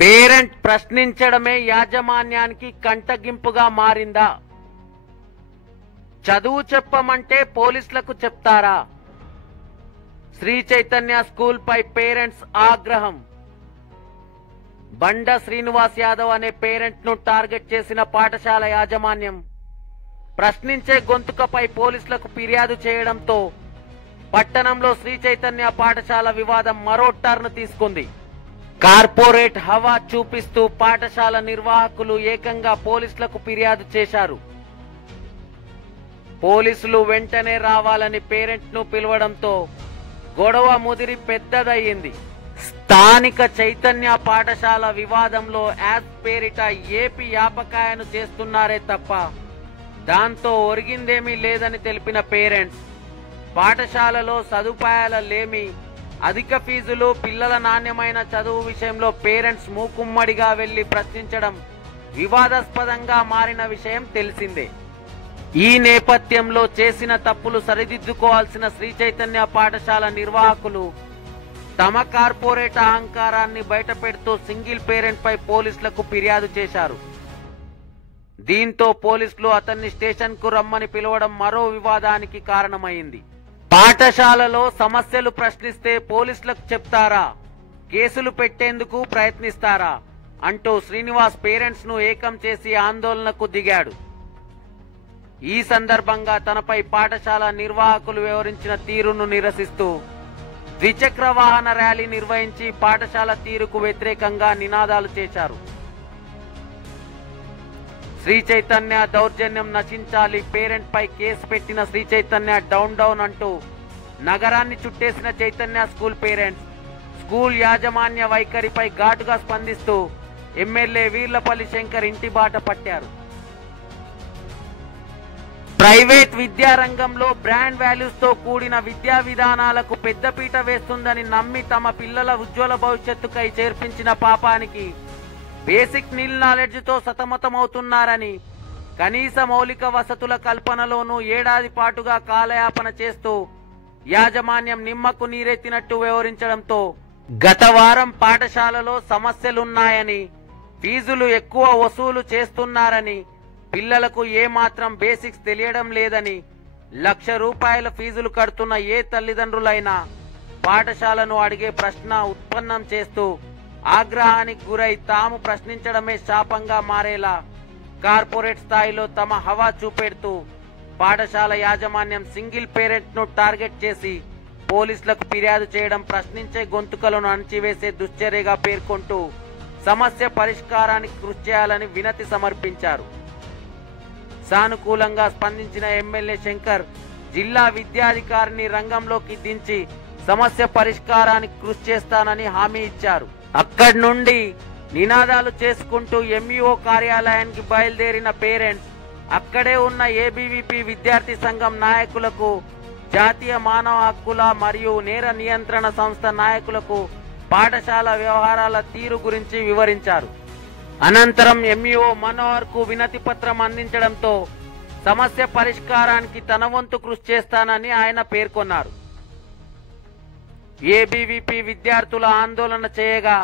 Parent ప్రశ్నించడమే యాజమాన్యానికి కంటగింపుగా మారిందా? చదువు చెప్పమంటే పోలీసులకు చెప్తారా? శ్రీ చైతన్య స్కూల్ పై పేరెంట్స్ ఆగ్రహం. బండ శ్రీనివాస్ యాదవ్ అనే పేరెంట్ ను టార్గెట్ చేసిన పాఠశాల యాజమాన్యం ప్రశ్నించే గొంతుకపై పోలీసులకు ఫిర్యాదు చేయడంతో పట్టణంలో శ్రీ చైతన్య పాఠశాల వివాదం మరో టర్న్ తీసుకుంది. కార్పొరేట్ హవా చూపిస్తూ పాఠశాల నిర్వాహకులు ఏకంగా పోలీసులకు ఫిర్యాదు చేశారు. పోలీసులు వెంటనే రావాలని పేరెంట్ ను పిలవడంతో గొడవ ముదిరి పెద్దదయ్యింది. స్థానిక చైతన్య పాఠశాల వివాదంలో యాజ్ పేరిట ఏపీ యాపకాయను చేస్తున్నారే తప్ప దాంతో ఒరిగిందేమీ లేదని తెలిపిన పేరెంట్స్ పాఠశాలలో సదుపాయాల లేమి, అధిక ఫీజులు, పిల్లల నాణ్యమైన చదువు విషయంలో పేరెంట్స్ మూకుమ్మడిగా వెళ్లి ప్రశ్నించడం వివాదాస్పదంగా మారిన విషయం తెలిసిందే. ఈ నేపథ్యంలో చేసిన తప్పులు సరిదిద్దుకోవాల్సిన శ్రీ చైతన్య పాఠశాల నిర్వాహకులు తమ కార్పొరేట్ అహంకారాన్ని బయటపెడుతూ సింగిల్ పేరెంట్ పై పోలీసులకు ఫిర్యాదు చేశారు. దీంతో పోలీసులు అతన్ని స్టేషన్ కు రమ్మని పిలవడం మరో వివాదానికి కారణమైంది. పాఠశాలలో సమస్యలు ప్రశ్నిస్తే పోలీసులకు చెప్తారా, కేసులు పెట్టేందుకు ప్రయత్నిస్తారా అంటూ శ్రీనివాస్ పేరెంట్స్ ను ఏకం చేసి ఆందోళనకు దిగాడు. ఈ సందర్భంగా తనపై పాఠశాల నిర్వాహకులు వ్యవహరించిన తీరును నిరసిస్తూ ద్విచక్ర వాహన ర్యాలీ నిర్వహించి పాఠశాల తీరుకు వ్యతిరేకంగా నినాదాలు చేశారు. శ్రీ చైతన్య దౌర్జన్యం నశించాలి, పేరెంట్ పై కేసు పెట్టిన శ్రీ చైతన్య డౌన్ డౌన్ అంటూ నగరాన్ని చుట్టేసిన చైతన్య స్కూల్ పేరెంట్స్ స్కూల్ యాజమాన్య వైఖరిపై ఘాటుగా స్పందిస్తూ ఎమ్మెల్యే వీర్లపల్లి శంకర్ ఇంటి బాట పట్టారు. ప్రైవేట్ విద్యారంగంలో బ్రాండ్ వాల్యూస్ తో కూడిన విద్యా విధానాలకు పెద్దపీట వేస్తుందని నమ్మి తమ పిల్లల ఉజ్వల భవిష్యత్తుకై చేర్పించిన పాపానికి బేసిక్ నీల్ నాలెడ్జ్ తో సతమతమవుతున్నారని, కనీస మౌలిక వసతుల కల్పనలోనూ ఏడాది పాటుగా కాలయాపన చేస్తూ యాజమాన్యం నిమ్మకు నీరెత్తినట్టు వ్యవహరించడంతో గత వారం పాఠశాలలో సమస్యలున్నాయని, ఫీజులు ఎక్కువ వసూలు చేస్తున్నారని, పిల్లలకు ఏమాత్రం బేసిక్స్ తెలియడం లేదని, ₹1,00,000 ఫీజులు కడుతున్న ఏ తల్లిదండ్రులైనా పాఠశాలను అడిగే ప్రశ్న ఉత్పన్నం చేస్తూ ఆగ్రహానికి గురై తాము ప్రశ్నించడమే శాపంగా మారేలా కార్పొరేట్ స్థాయిలో తమ హవా చూపెడుతూ పాఠశాల యాజమాన్యం సింగిల్ పేరెంట్ ను టార్గెట్ చేసి పోలీసులకు ఫిర్యాదు చేయడం ప్రశ్నించే గొంతుకలను అణచివేసే దుశ్చర్యగా పేర్కొంటూ సమస్య పరిష్కారానికి కృషి చేయాలని వినతి సమర్పించారు. సానుకూలంగా స్పందించిన ఎమ్మెల్యే శంకర్ జిల్లా విద్యాధికారిని రంగంలోకి దించి సమస్య పరిష్కారానికి కృషి చేస్తానని హామీ ఇచ్చారు. అక్కడి నుండి నినాదాలు చేసుకుంటూ ఎంఈఓ కార్యాలయానికి బయలుదేరిన పేరెంట్స్ అక్కడే ఉన్న ఏబీవీపీ విద్యార్థి సంఘం నాయకులకు, జాతీయ మానవ హక్కుల మరియు నేర నియంత్రణ సంస్థ నాయకులకు పాఠశాల వ్యవహారాల తీరు గురించి వివరించారు. అనంతరం ఎంఈఓ మనోహర్ కు వినతి పత్రం అందించడంతో సమస్య పరిష్కారానికి తన వంతు కృషి చేస్తానని ఆయన పేర్కొన్నారు. ఏబీవీపీ విద్యార్థుల ఆందోళన చేయగా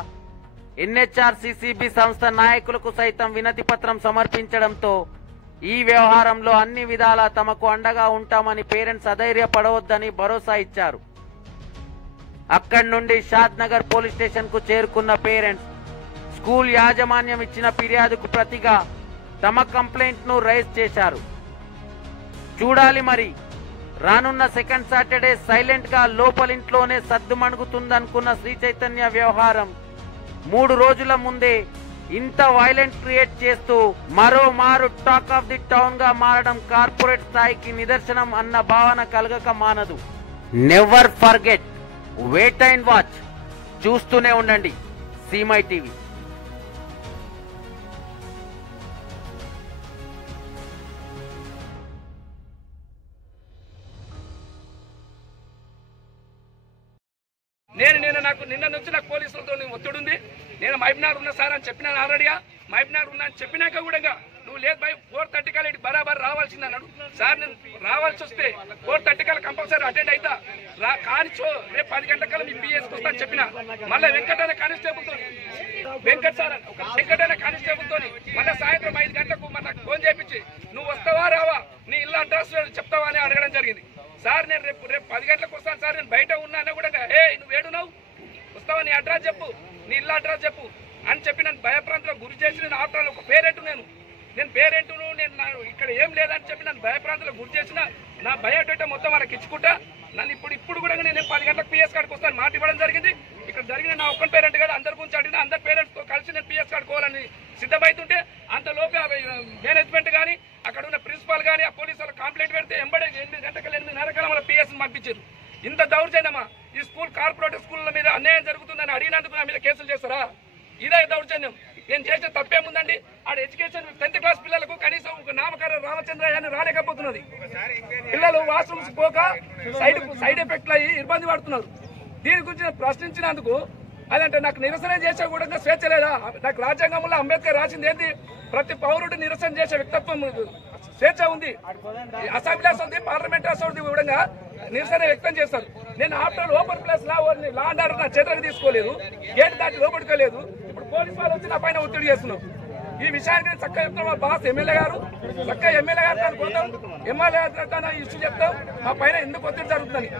ఎన్హెచ్ఆర్సీసీబీ సంస్థ నాయకులకు సైతం వినతి పత్రం సమర్పించడంతో ఈ వ్యవహారంలో అన్ని విధాలా తమకు అండగా ఉంటామని పేరెంట్స్ అధైర్యపడవద్దని భరోసా ఇచ్చారు. అక్కడి నుండి షాద్ నగర్ పోలీస్ స్టేషన్ కు చేరుకున్న పేరెంట్స్ స్కూల్ యాజమాన్యం ఇచ్చిన ఫిర్యాదుకు ప్రతిగా తమ కంప్లైంట్ ను రైజ్ చేశారు. చూడాలి మరి రానున్న సెకండ్ సాటర్డే సైలెంట్ గా లోపలింట్లోనే సద్దుమణుగుతుందనుకున్న శ్రీ చైతన్య వ్యవహారం 3 రోజుల ముందే ఇంత వైలెంట్ క్రియేట్ చేస్తూ మరోమారు టాక్ ఆఫ్ ది టౌన్ గా మారడం కార్పొరేట్ స్థాయికి నిదర్శనం అన్న భావన కలగక మానదు. Never forget, wait and watch. చూస్తూనే ఉండండి సీమై టీవీ. నిన్న నుంచి నాకు పోలీసులతో ఒత్తిడి ఉంది. నేను మహబూబ్నగర్ ఉన్నా సార్ అని చెప్పినాను ఆల్రెడీగా. మహబూబ్నగర్ ఉన్నా అని చెప్పినాక కూడా నువ్వు లేదు బై 4:30 కల్లా ఇటు బరాబర్ రావాల్సింది అన్నాడు. సార్ నేను రావాల్సి వస్తే 4:30 కల్లా కంపల్సరీ అటెండ్ అవుతా కానిచో రేపు 10 గంటల కల్లా మీ పిఎస్కి వస్తా అని చెప్పిన. మళ్ళీ వెంకటైన కానిస్టేబుల్ తో వెంకటైన కానిస్టేబుల్ తోని మళ్ళీ సాయంత్రం 5 గంటలకు నాకు ఫోన్ చేయించి నువ్వు వస్తావా రావా నీ ఇల్లు అడ్రస్ చెప్తావా అని అడగడం జరిగింది. సార్ నేను రేపు 10 గంటలకు వస్తాను సార్, నేను బయట ఉన్నా కూడా నువ్వు ఏడున్నావు వస్తావా, నీ అడ్రస్ చెప్పు, నీ ఇల్లు అడ్రస్ చెప్పు అని చెప్పి నన్ను భయప్రాంతంలో గురి చేసి నేను ఆఫ్టర్ ఒక పేరెంట్ నేను పేరెంట్ను నేను ఇక్కడ ఏం లేదని చెప్పి నన్ను భయప్రాంతంలో గురి చేసిన నా బయోడేటా మొత్తం వాళ్ళకి ఇచ్చుకుంటా నన్ను ఇప్పుడు కూడా నేను 10 గంటలకు పిఎస్ కార్డుకి వస్తాను మాట ఇవ్వడం జరిగింది. ఇక్కడ జరిగిన నా ఒక్క పేరెంట్ కాదు అందరి గురించి అడిగిన అందరి పేరెంట్స్తో కలిసి నేను పిఎస్ కార్డుకోవాలని సిద్ధమవుతుంటే అంతలోపే మేనేజ్మెంట్ కానీ అక్కడ ఉన్న ప్రిన్సిపాల్ కానీ ఆ పోలీసు వాళ్ళు కంప్లైంట్ పెడితే 8 గంటల 8:30 మన పిఎస్ని పంపించారు. ఇంత దౌర్జన్యమా? ఈ స్కూల్ కార్పొరేట్ స్కూళ్ళ మీద అన్యాయం జరుగుతుందని అడిగినందుకు నా మీద కేసులు చేస్తారా? ఇదే దౌర్జన్యం. నేను చేసే తప్పేముందండి? ఆడ ఎడ్యుకేషన్ 10th క్లాస్ పిల్లలకు కనీసం ఒక నామకరణ రామచంద్రయ్య అని రాలేకపోతున్నది. పిల్లలు వాష్రూమ్స్ పోక సైడ్ ఎఫెక్ట్లు అయ్యి ఇబ్బంది పడుతున్నారు. దీని గురించి ప్రశ్నించినందుకు అదంటే నాకు నిరసన చేసే కూడా స్వేచ్ఛ లేదా? నాకు రాజ్యాంగంలో అంబేద్కర్ రాసింది ఏంటి? ప్రతి పౌరుడు నిరసన చేసే వ్యక్తిత్వం స్వేచ్ఛ ఉంది. అసెంబ్లీ ఉంది, పార్లమెంట్ అసెంబ్లీ కూడా నిరసన వ్యక్తం చేస్తారు. నేను after open place law and order నా చేతులకు తీసుకోలేదు, గేట్ దాటి లోపడుకోలేదు. ఇప్పుడు పోలీసు వాళ్ళు వచ్చి నా పైన ఒత్తిడి చేస్తున్నారు. ఈ విషయాన్ని చక్కగా చెప్తాం మా బాస్ ఎమ్మెల్యే గారు, చక్కగా ఎమ్మెల్యే గారు పోతాం, ఎమ్మెల్యే గారు ఇష్యూ చెప్తాం మా పైన ఎందుకు ఒత్తిడి జరుగుతుందని.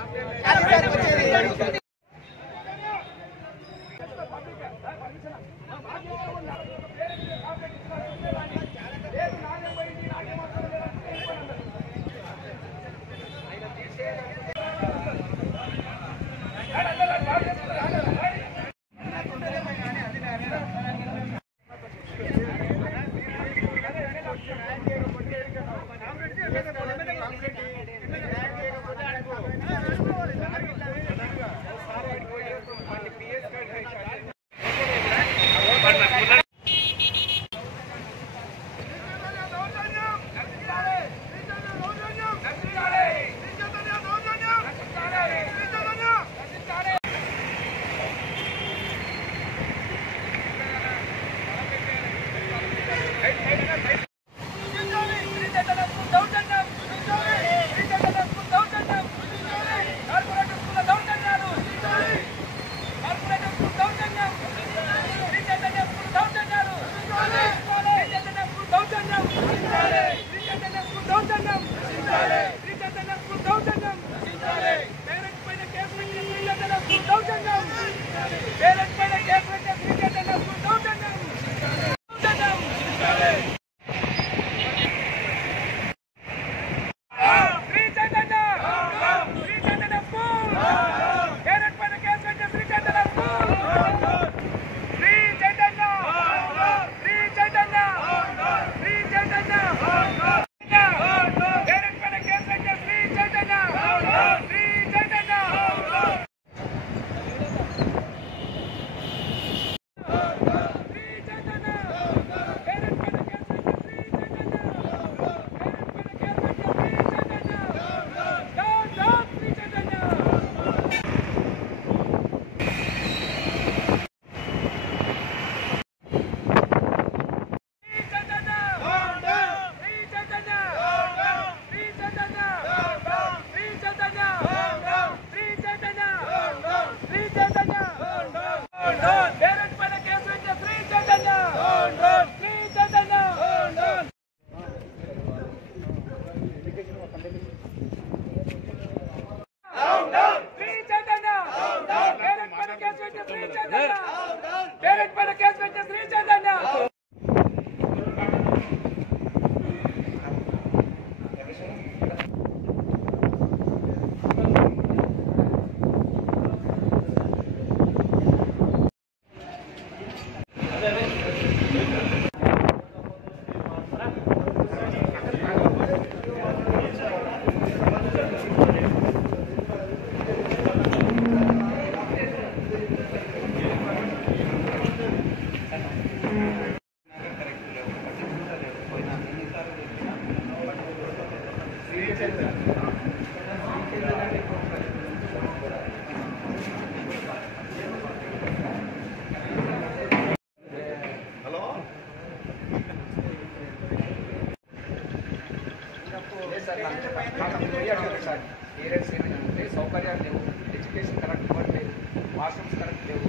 పేరెంట్స్ ఏంటంటే సౌకర్యాలు లేవు, ఎడ్యుకేషన్ కరెక్ట్ ఇవ్వట్లేదు, వాష్రూమ్స్ కరెక్ట్ లేవు.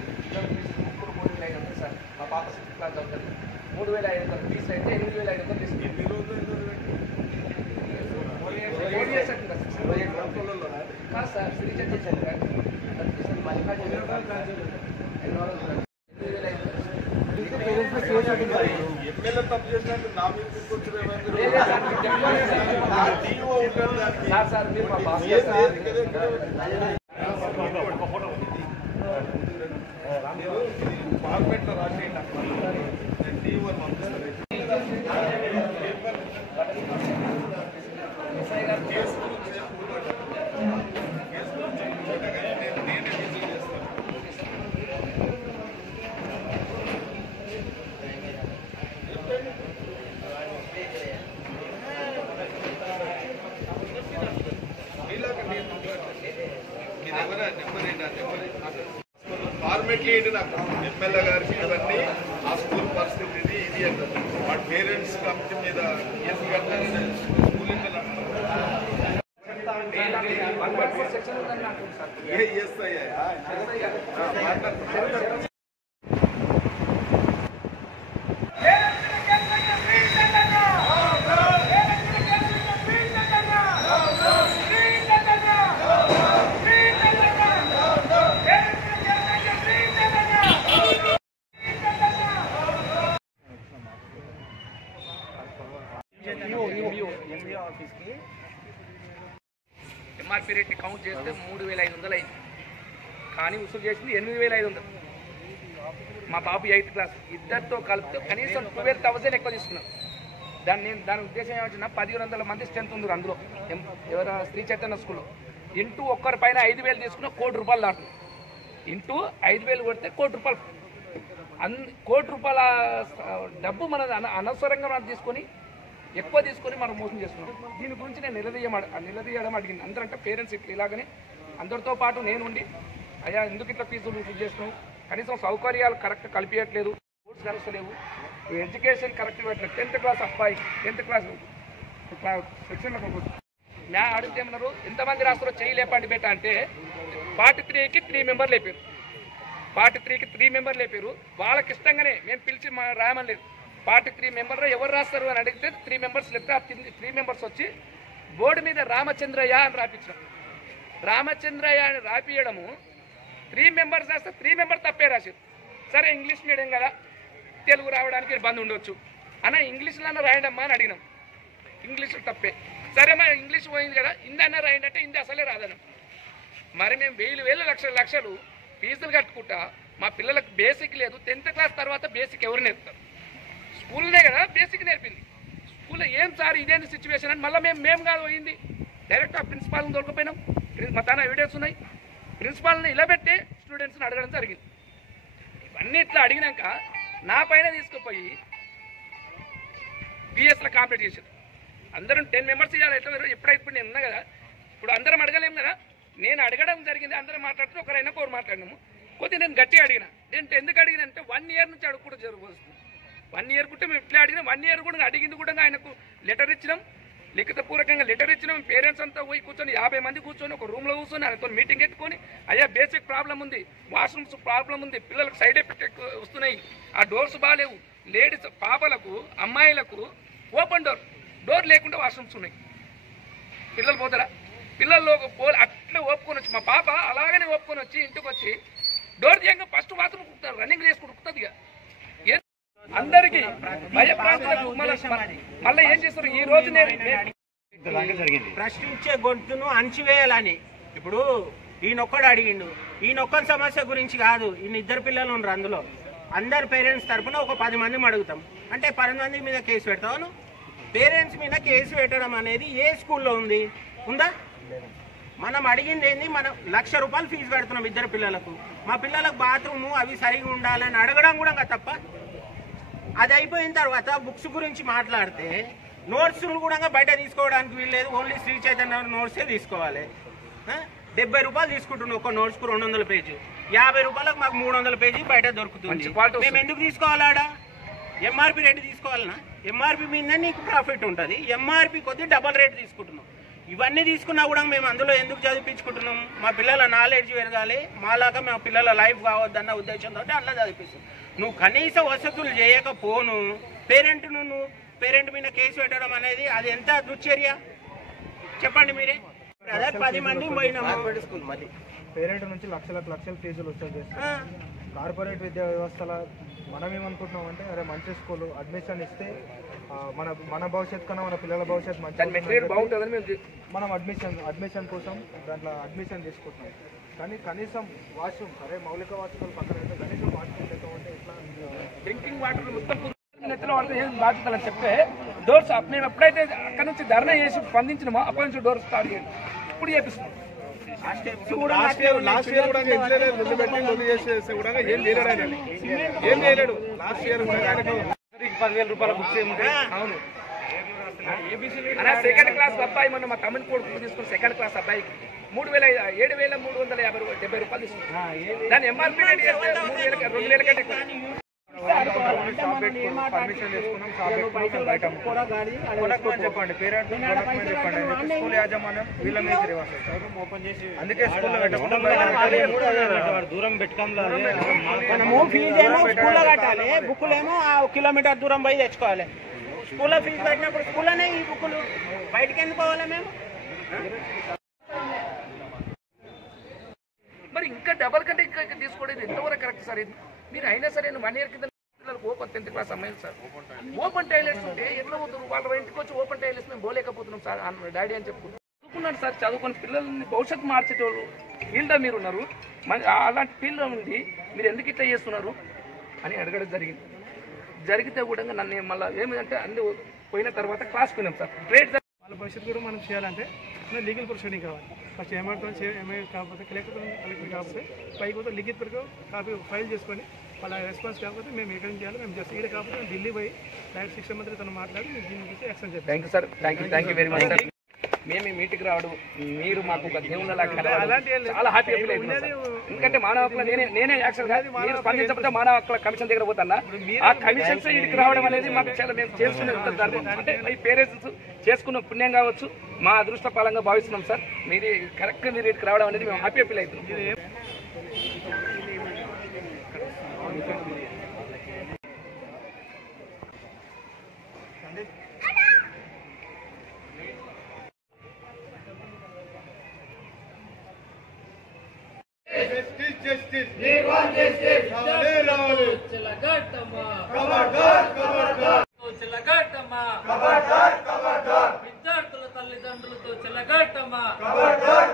ముగ్గురు 3,500 ఉంది సార్. మా పాప 6th క్లాస్ అవుతుంది. 3,500 ఫీజు అయితే 8,500 తీసుకుంది. 4 years అవుతుంది కాదు సార్. శ్రీచర్ చేశారు సార్. మీరు మా బాస్ ఫార్మేట్లో రాసేయండి. ఫార్మేట్లీ ఏంటి నాకు ఎమ్మెల్యే గారికి ఇవన్నీ ఆ స్కూల్ పరిస్థితి ఇది అంటారు. వాటి పేరెంట్స్ కమిటీ మీద కేసు కట్టాలి. స్కూల్ ఎంఆర్పీ రేట్ని కౌంట్ చేస్తే 3,500 అయింది, కానీ వసూలు చేసింది 8,500. మా బాబు 8th క్లాస్, ఇద్దరితో కలిపితే కనీసం 12,000 ఎక్కువ తీసుకున్నాం. దాని ఉద్దేశం ఏమొచ్చిందా, 1,100 మంది స్ట్రెంత్ ఉంది అందులో. ఎవరు శ్రీ చైతన్య స్కూల్లో ఇంటూ ఒక్కరి పైన 5,000 తీసుకున్న ₹1,00,00,000 దాటుతుంది. ఇంటూ 5,000 కొడితే ₹1,00,00,000. ₹1,00,00,000 డబ్బు మన అనవసరంగా మనం తీసుకొని ఎక్కువ తీసుకొని మనం మోసం చేస్తున్నాం. దీని గురించి నేను నిలదీయడం అడిగింది. అందరంటే పేరెంట్స్ ఇట్లా ఇలాగని అందరితో పాటు నేను ఉండి, అయ్యా ఎందుకు ఇట్లా ఫీజులు వసూలు చేస్తున్నావు, కనీసం సౌకర్యాలు కరెక్ట్ కలిపియట్లేదు, స్కూల్స్ కలుస్తలేవు, ఎడ్యుకేషన్ కరెక్ట్ ఇవ్వట్లేదు. 10th క్లాస్ అబ్బాయి 10th క్లాస్ సెక్షన్లో న్యాయ అడిగితే ఏమన్నారు, ఎంతమంది రాస్తారో చేయి లేపండి బేట అంటే 43కి 3 మెంబర్లు లేపారు. 43కి 3 మెంబర్లు లేపారు. వాళ్ళకి ఇష్టంగానే మేము పిలిచి రాయమని లేదు. 43 మెంబర్లో ఎవరు రాస్తారు అని అడిగితే 3 మెంబర్స్ లేకపోతే ఆ 3 మెంబర్స్ వచ్చి బోర్డు మీద రామచంద్రయ్య అని రాపించడం. రామచంద్రయ్య అని రాపియడము 3 మెంబర్స్ రాస్తే 3 మెంబర్ తప్పే రాశారు. సరే ఇంగ్లీష్ మీడియం కదా, తెలుగు రావడానికి ఇబ్బంది ఉండొచ్చు అన్న, ఇంగ్లీష్లో రాయడమ్మా అని అడిగినాం. ఇంగ్లీష్ తప్పే. సరే మరి ఇంగ్లీష్ పోయింది కదా, హిందీ అన్న రాయండి అంటే హిందీ అసలే రాదనం. మరి మేము వేలు లక్షలు ఫీజులు కట్టుకుంటా మా పిల్లలకు బేసిక్ లేదు. 10th క్లాస్ తర్వాత బేసిక్ ఎవరు నేర్పుతారు? స్కూల్నే కదా బేసిక్ నేర్పింది. స్కూల్లో ఏం సార్ ఇదేంటి సిచ్యువేషన్ అని మళ్ళీ మేము కాదు పోయింది, డైరెక్ట్ ఆ ప్రిన్సిపాల్ని దొరికిపోయినాం. మా తాన ఎవిడెన్స్ ఉన్నాయి. ప్రిన్సిపాల్ని ఇలా పెట్టే స్టూడెంట్స్ని అడగడం జరిగింది. ఇవన్నీ ఇట్లా అడిగినాక నా పైన తీసుకుపోయి పిఎస్లో కాంప్లీట్ చేశారు. అందరం 10 మెంబర్స్ ఇవ్వాలి. ఎప్పుడైతే ఇప్పుడు నేను ఉన్నా కదా, ఇప్పుడు అందరం అడగలేము కదా, నేను అడగడం జరిగింది. అందరం మాట్లాడుతూ ఒకరైనా ఒకరు మాట్లాడినాము. కొద్దిగా నేను గట్టిగా అడిగిన. నేను ఎందుకు అడిగిన అంటే 1 year నుంచి అడుగుకుంటూ జరుగుతుంది. 1 year kunటే మేము ఇట్లా అడిగినాం. 1 year కూడా అడిగింది కూడా ఆయనకు లెటర్ ఇచ్చినాం, లిఖితపూర్వకంగా లెటర్ ఇచ్చినాం. పేరెంట్స్ అంతా పోయి కూర్చొని 50 మంది కూర్చొని ఒక రూమ్లో కూర్చొని ఆయనతో మీటింగ్ పెట్టుకొని, అయ్యా బేసిక్ ప్రాబ్లం ఉంది, వాష్రూమ్స్ ప్రాబ్లం ఉంది, పిల్లలకు సైడ్ ఎఫెక్ట్ వస్తున్నాయి, ఆ డోర్స్ బాగాలేవు, లేడీస్ పాపలకు అమ్మాయిలకు ఓపెన్ డోర్ లేకుండా వాష్రూమ్స్ ఉన్నాయి. పిల్లలు పోతారా? పిల్లల్లో అట్లా ఓపుకొని వచ్చి మా పాప అలాగనే ఓపుకొని వచ్చి ఇంటికి వచ్చి డోర్ తీయంగా ఫస్ట్ బాత్రూమ్ కుడుతారు, రన్నింగ్ చేసుకుని కుడుతుంది. అందరికి భయప్రాంతాలకు మళ్ళీ ఏం చేస్తారు? ఈ రోజు ప్రశ్నించే గొంతును అణచివేయాలని. ఇప్పుడు ఈయనొక్కడు అడిగిండు, ఈయనొక్కడి సమస్య గురించి కాదు, ఈయన 2 పిల్లలు ఉన్నారు. అందులో అందరు పేరెంట్స్ తరఫున ఒక 10 మంది అడుగుతాం అంటే 10 మంది మీద కేసు పెడతాను. పేరెంట్స్ మీద కేసు పెట్టడం అనేది ఏ స్కూల్లో ఉందా? మనం అడిగింది ఏంది? మనం ₹1,00,000 ఫీజు పెడుతున్నాం 2 పిల్లలకు. మా పిల్లలకు బాత్రూము అవి సరిగా ఉండాలని అడగడం కూడా తప్ప. అది అయిపోయిన తర్వాత బుక్స్ గురించి మాట్లాడితే నోట్స్లు కూడా బయట తీసుకోవడానికి వీల్లేదు. ఓన్లీ శ్రీ చైతన్య నోట్సే తీసుకోవాలి. ₹70 తీసుకుంటున్నాం ఒక నోట్స్కు 200 పేజీ. ₹50 మాకు 300 పేజీ బయట దొరుకుతుంది. మేము ఎందుకు తీసుకోవాలాడా? ఎంఆర్పి రేటు తీసుకోవాలన్నా? ఎంఆర్పి మీద నీకు ప్రాఫిట్ ఉంటుంది. ఎంఆర్పి కొద్ది డబల్ రేట్ తీసుకుంటున్నాం. ఇవన్నీ తీసుకున్నా కూడా మేము అందులో ఎందుకు చదివించుకుంటున్నాం? మా పిల్లల నాలెడ్జ్ పెరగాలి, మాలాగా మా పిల్లల లైఫ్ కావద్దన్న ఉద్దేశంతో అట్లా చదివిస్తాం. నువ్వు కనీస వసతులు చేయకపోను పేరెంట్ మీద కేసు పెట్టడం అనేది అది ఎంత దుశ్చర్య చెప్పండి మీరే. అదే 10 మంది పోయినాము. పేరెంట్ నుంచి లక్షల ఫీజులు వసూలు చేస్తాం. కార్పొరేట్ విద్యా వ్యవస్థల మనం ఏమనుకుంటున్నాం అంటే అరే మంచి స్కూల్ అడ్మిషన్ ఇస్తే మన భవిష్యత్తు కన్నా మన పిల్లల భవిష్యత్తు మంచి మనం అడ్మిషన్ కోసం దాంట్లో అడ్మిషన్ తీసుకుంటున్నాం. కానీ కనీసం వాష్రూమ్ సరే మౌలిక వసతులు పక్కన అయితే కనీసం వాష్రూమ్ లేకపోతే ఇట్లా డ్రింకింగ్ వాటర్ మొత్తం నెత్తిలో వాడితే ఏం బాధ్యతలు అని చెప్తే డోర్స్ మేము ఎప్పుడైతే అక్కడ నుంచి ధర్నా చేసి స్పందించినామో అప్పటి నుంచి డోర్ స్టార్ట్ చేయండి. ఇప్పుడు చేపిస్తున్నాం. లాస్ట్ ఇయర్ కూడా చేసేస్తే కూడా ఏం చేయలేడు. లాస్ట్ ఇయర్ కూడా 10,000 రూపాయల బుక్స్ ఏముంటాయి? అవును. సెకండ్ క్లాస్ అబ్బాయి మొన్న మా తమిళ కొడుకు తీసుకుని సెకండ్ క్లాస్ అబ్బాయికి 7,370 రూపాయలు తీసుకున్నాం. దాని ఎంఆర్పీ 2,000 కంటే పర్మిషన్ తీసుకున్నాం. బయట కొనకమని చెప్పండి, పేరెంట్ కొనకమని చెప్పండి. స్కూల్ యాజమాన్యం వీళ్ళ మీద అందుకే స్కూల్లో పెట్టకుండా దూరం మనము ఫీజు ఏమో స్కూల్లో కట్టాలి, బుక్కులు ఏమో 1 కిలోమీటర్ దూరం పోయి తెచ్చుకోవాలి. స్కూల్లో ఫీజు కట్టినప్పుడు స్కూల్లోనే ఈ బుక్కులు బయటకి ఎందుకు పోవాలి మేము? మరి ఇంకా డబల్ కంటే ఇంకా తీసుకోవడం ఎంతవరకు కరెక్ట్ సార్? మీరు అయినా సరే 1 ఇయర్ కింద పిల్లలకు ఓపెన్ 10th క్లాస్ అమ్మాయిలు సార్ ఓపెన్ టాయిలెట్స్ ఉంటే ఎట్లా పోతున్నారు? వాళ్ళ ఇంటికి వచ్చి ఓపెన్ టాయిలెట్స్ మేము పోలేకపోతున్నాం సార్ డాడీ అని చెప్పుకుంటున్నాం. చదువుకున్నాడు సార్, చదువుకుని పిల్లల్ని భవిష్యత్తు మార్చేటోళ్ళు ఫీల్డ్లో మీరు ఉన్నారు. అలాంటి ఫీల్డ్లో ఉండి మీరు ఎందుకు ఇట్లా చేస్తున్నారు అని అడగడం జరిగితే కూడా నన్ను మళ్ళీ ఏమిటంటే అన్ని పోయిన తర్వాత క్లాస్ పోయినాం సార్. ట్రేడ్ వాళ్ళ భవిష్యత్తు కూడా మనం చేయాలంటే లీగల్ ప్రొసీడింగ్ కావాలి. ఫస్ట్ ఏమై కాకపోతే కలెక్టర్ కాకపోతే పైకి పోతే లిఖిత్ వరకు కాపీ ఫైల్ చేసుకొని వాళ్ళ రెస్పాన్స్ కాకపోతే మేము ఎక్కడ చేయాలి మేము చేస్తాం. ఇక్కడ కాకపోతే మేము ఢిల్లీ పోయి డైరెక్ట్ శిక్షణ మంత్రి తను మాట్లాడి మేము దీని గురించి యాక్షన్ చేస్తాం. Thank you sir, thank you very much sir. మేము ఈ మీటింగ్కి రావడం మీరు మాకు ఒక దేవుళ్ళ చాలా హ్యాపీ ఫీల్ అవుతుంది. ఎందుకంటే మానవ హక్కుల నేనే యాక్షన్ మీరు స్పందించకపోతే మానవ హక్కుల కమిషన్ దగ్గర పోతున్నా. ఆ కమిషన్స్ ఇంటికి రావడం అనేది మాకు చాలా మేము చేసుకునే అంటే ఈ పేరెంట్స్ చేసుకున్న పుణ్యం కావచ్చు, మా అదృష్ట ఫలంగా భావిస్తున్నాం సార్. మీరు కరెక్ట్గా మీరు ఇంటికి రావడం అనేది మేము హ్యాపీ ఫీల్ అవుతున్నాం. Justice. We want justice. Ravale. Chalagatama. Kabardar. Chalagatama. Kabardar. విద్యార్థుల తల్లిదండ్రులతో చెలగాటమా. Kabardar.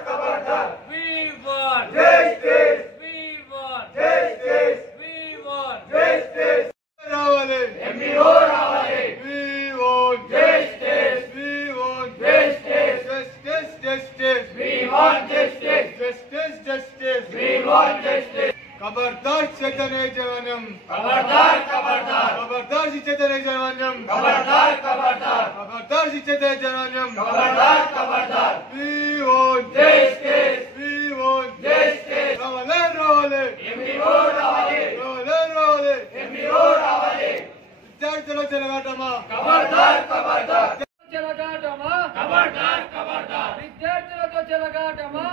We want Justice. We want Justice. We want Justice. Ravale. MBO రావాలి. We want justice. We want justice. Justice. We want justice. Justice. We want justice. खबरदार चेतने जवानम खबरदार चेतने जवानम खबरदार चेतने जवानम we want justice role MBO रोले विद्यार्थुల చెలగాటమా खबरदार చెలగాటమా. విద్యార్థులతో చెలగాటమా.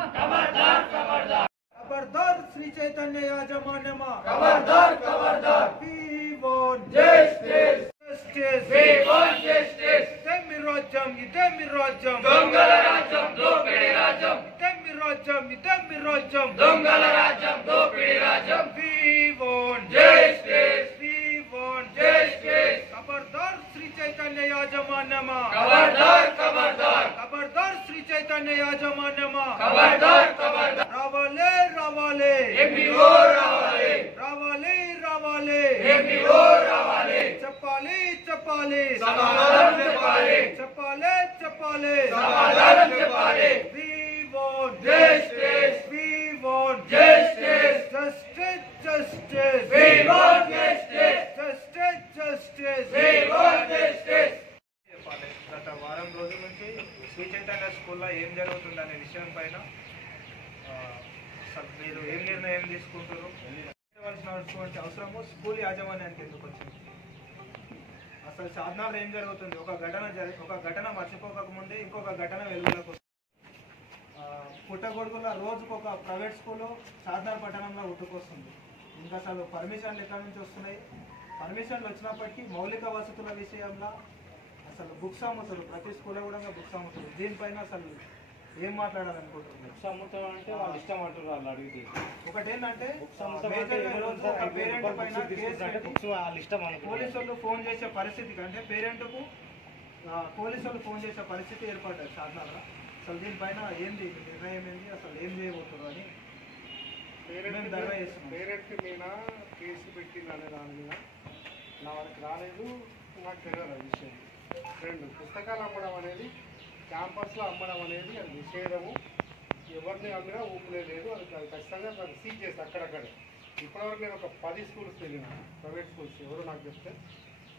खबरदार श्री चैतन्य याजमान्यमा खबरदार we want justice we want justice इदे मिराज्यम దొంగల రాజ్యం దోపిడీ రాజ్యం इदे मिराज्यम దొంగల రాజ్యం దోపిడీ రాజ్యం we want justice खबरदार श्री चैतन्य याजमान्यमा खबरदार खबरदार श्री चैतन्य याजमान्यमा खबरदार रावाले MBO रावाले MBO रावाले चप्पाले समाधान చెప్పాలి సమాధానం చెప్పాలి we want justice we want justice justice we want justice justice we want justice గత వారం రోజుల నుంచి శ్రీ చైతన్య స్కూల్లో ఏం జరుగుతుందనే విషయం పైన మీరు ఏం నిర్ణయం తీసుకుంటారు? తీసుకోవాల్సినటువంటి అవసరము స్కూల్ యాజమాన్యానికి ఎందుకు వచ్చింది? అసలు సాధనాలు ఏం జరుగుతుంది? ఒక ఘటన మర్చిపోక ముందే ఇంకొక ఘటన వెలుగులోకి పుట్టగొడుగుల రోజుకు ఒక ప్రైవేట్ స్కూలు చార్మినార్ పట్టణంలో ఉట్టుకొస్తుంది. ఇంకా అసలు పర్మిషన్లు ఎక్కడి నుంచి వస్తున్నాయి? పర్మిషన్లు వచ్చినప్పటికీ మౌలిక వసతుల విషయంలో అసలు బుక్స్ అమ్ముతారు, ప్రతి స్కూల్లో కూడా బుక్స్ అమ్ముతారు. దీనిపైన అసలు ఏం మాట్లాడాలనుకుంటున్నారు? బుక్స్ అమ్ముతాం అంటే వాళ్ళు ఇష్టం అంటారు. వాళ్ళు అడిగితే ఒకటి ఏంటంటే బుక్స్ అమ్ముతాం అంటే బుక్స్ వాళ్ళ ఇష్టం అనుకో. పోలీసు వాళ్ళు ఫోన్ చేసే పరిస్థితి కంటే పేరెంట్కు పోలీసు వాళ్ళు ఫోన్ చేసే పరిస్థితి ఏర్పడ్డది సాధారణంగా. అసలు దీనిపైన ఏంది నిర్ణయం ఏంది, అసలు ఏం చేయబోతున్నారు అని మేము ధర్నా చేస్తున్నాం. పేరెంట్ మీద కేసు పెట్టింది అనే దాని మీద నా వరకు రాలేదు, నాకు తెలియదు ఆ విషయం. రెండు, పుస్తకాలు అమ్మడం అనేది క్యాంపస్లో అమ్మడం అనేది అది నిషేధము. ఎవరిని అమ్మినా ఊపులే లేదు. అది ఖచ్చితంగా నాకు సీజ్ చేసి అక్కడక్కడే. ఇప్పటివరకు నేను ఒక 10 స్కూల్స్ వెళ్ళిన, ప్రైవేట్ స్కూల్స్. ఎవరు నాకు చెప్తే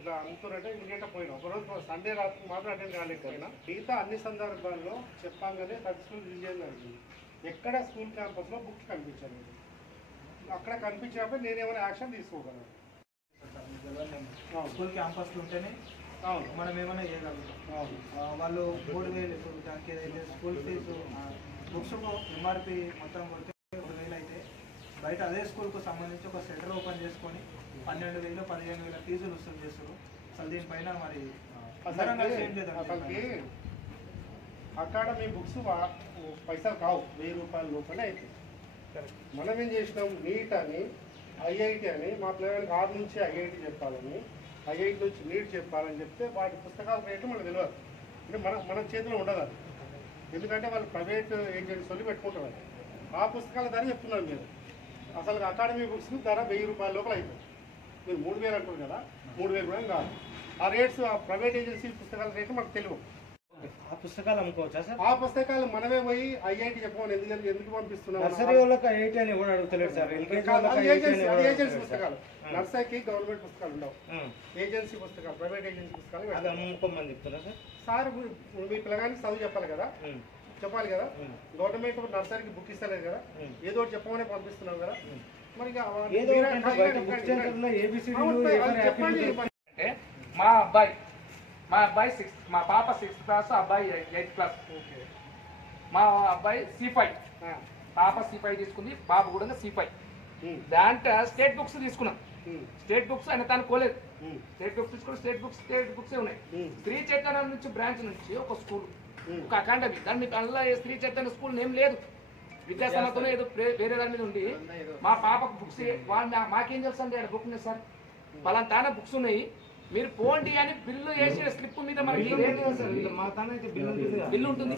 ఇలా అమ్ముతారంటే ఇమీడియట్ పోయినా. ఒకరోజు సండే రాత్రి మాత్రం అటెండ్ కాలేకపోయినా. మిగతా అన్ని సందర్భాల్లో చెప్పంగానే 10 స్కూల్ విజయం జరిగింది. ఎక్కడ స్కూల్ క్యాంపస్లో బుక్స్ కనిపించాను. అక్కడ కనిపించినప్పుడు నేనేమైనా యాక్షన్ తీసుకోగలను. స్కూల్ క్యాంపస్లు ఉంటేనే మనం ఏమైనా చేయగలుగుతాం. వాళ్ళు 3,000 ఇప్పుడు దానికి ఏదైతే స్కూల్ ఫీజు బుక్స్ ఎంఆర్పి మొత్తం కొడితే 3,000 అయితే బయట అదే స్కూల్కు సంబంధించి ఒక సెంటర్ ఓపెన్ చేసుకొని 12,000 15,000 ఫీజులు వసూలు చేస్తారు. అసలు దీనిపైన మరి అసలుకి అకాడమీ బుక్స్ పైసలు కావు, 1000 రూపాయల లోపలే అయితే. మనం ఏం చేసినాం, నీట్ అని ఐఐటి అని మా పిల్లలకి 6 నుంచి ఐఐటి చెప్పాలని, ఐఐటి నుంచి నీట్ చెప్పాలని చెప్తే వాటి పుస్తకాల రేట్లు మనకు తెలియదు. అంటే మన చేతిలో ఉండదు అది. ఎందుకంటే వాళ్ళు ప్రైవేట్ ఏజెన్సీ వాళ్ళు పెట్టుకుంటారు. ఆ పుస్తకాల ధర చెప్తున్నారు మీరు. అసలు అకాడమీ బుక్స్ ధర 1000 రూపాయల లోపల అవుతుంది. మీరు 3,000 అంటారు కదా, 3,000 కూడా కాదు. ఆ రేట్స్ ఆ ప్రైవేట్ ఏజెన్సీ పుస్తకాల రేట్లు మనకు తెలియదు. ఆ పుస్తకాలు అమ్ముకోవచ్చా సార్? ఆ పుస్తకాలు మనమే పోయి ఐఐటి చెప్పమని ఎందుకు పంపిస్తున్నాం? నర్సరీ వాళ్ళకి ఐఐటి అని కూడా అడుగుతలేదు సార్. ఏజెన్సీ పుస్తకాలు, నర్సరీకి గవర్నమెంట్ పుస్తకాలు ఉండవు. ఏజెన్సీ పుస్తకాలు, ప్రైవేట్ ఏజెన్సీ పుస్తకాలు అది అమ్ముకోమని చెప్తున్నా సార్. సార్ మీ పిల్లగానికి చదువు చెప్పాలి కదా, గవర్నమెంట్ నర్సరీకి బుక్ ఇస్తలేదు కదా, ఏదో ఒకటి చెప్పమని పంపిస్తున్నాం కదా. మరి చెప్పండి. మా అబ్బాయి 6th, మా పాప 6th క్లాస్, అబ్బాయి 8th క్లాస్. మా అబ్బాయి C5, పాప C5 తీసుకుంది, బాబు కూడా C5. దాంట్లో స్టేట్ బుక్స్ తీసుకున్నాం. స్టేట్ బుక్స్ ఆయన తను కోలేదు. స్టేట్ బుక్స్ తీసుకుని స్టేట్ బుక్స్ ఉన్నాయి. శ్రీ చైతన్య నుంచి బ్రాంచ్ నుంచి ఒక స్కూల్, ఒక అకాడమీ, దాని అందులో శ్రీ చైతన్య స్కూల్ నేమ్ లేదు, విద్యాసంస్థలో ఏదో వేరే దాని మీద ఉండి మా పాపకు బుక్స్ మాకేం తెలుసు అండి ఆయన బుక్ ఉంది సార్, పలాంతాన బుక్స్ ఉన్నాయి, మీరు పోండి అని బిల్లు వేసి స్లిప్ మీద మనకి బిల్లు ఉంటుంది,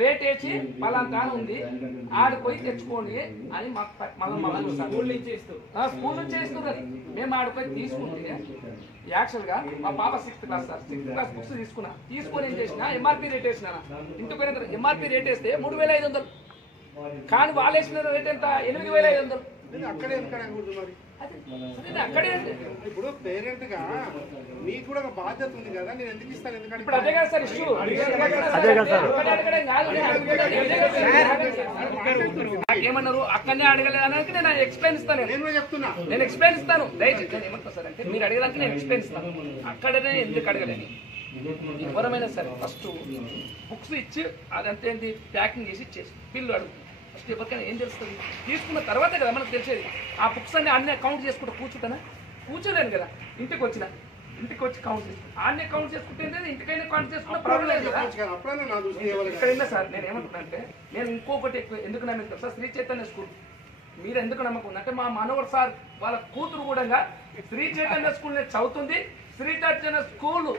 రేట్ వేసి పలాంతాన ఉంది ఆడిపోయి తెచ్చుకోండి అని స్కూల్ నుంచి ఇస్తున్నారు. మేము ఆడిపోయి తీసుకుంటే యాక్చువల్గా మా పాప 6th class sir, 6th class books తీసుకొని ఏం చేసిన ఎంఆర్పీ రేట్ వేసిన. ఇంటికి పోయిన ఎంఆర్పీ రేట్ వేస్తే 3,500, కానీ వాళ్ళు వేసిన రేట్ ఎంత 8,500. అక్కడే అక్కడే ఇప్పుడు పేరెంట్ గా మీకు కూడా ఒక బాధ్యత ఉంది కదా, నేను ఎందుకు ఇస్తాను? ఎందుకంటే ఇప్పుడు అదే కదా సార్ ఇష్యూ. ఏమన్నారు అక్కడనే అడగలేదానికి నేను ఎక్స్ప్లెయిన్ ఇస్తాను. నేను ఎక్స్ప్లెయిన్ ఇస్తాను. దయచేసి నేను ఏమంటా సార్ అంటే మీరు అడిగేదానికి నేను ఎక్స్ప్లెయిన్ ఇస్తాను. అక్కడనే ఎందుకు అడగలేని ఎవరమైనా సరే ఫస్ట్ బుక్స్ ఇచ్చి అదంతా ఏంటి ప్యాకింగ్ చేసి ఇచ్చేసి బిల్లు అడుగు. ఫస్ట్ ఎవరికైనా ఏం తెలుస్తుంది? తీసుకున్న తర్వాతే కదా మనకు తెలిసేది. ఆ బుక్స్ అన్ని కౌంట్ చేసుకుంటూ కూర్చుంటానా? కూర్చోలేను కదా. ఇంటికి వచ్చి కౌంట్ చేసుకుంటా, అన్నీ కౌంట్ చేసుకుంటే ఇంటికైనా కౌంట్ చేసుకుంటే ప్రాబ్లం లేదు కదా. ఇక్కడ సార్ నేను ఏమంటున్నా అంటే, నేను ఇంకొకటి ఎక్కువ ఎందుకు నమ్మకం తెలుసా, శ్రీ చైతన్య స్కూల్ మీరు ఎందుకు నమ్మకం ఉందంటే మా మనోహర్ సార్ వాళ్ళ కూతురు కూడా శ్రీ చైతన్య స్కూల్ చదువుతుంది. శ్రీ చైతన్య స్కూల్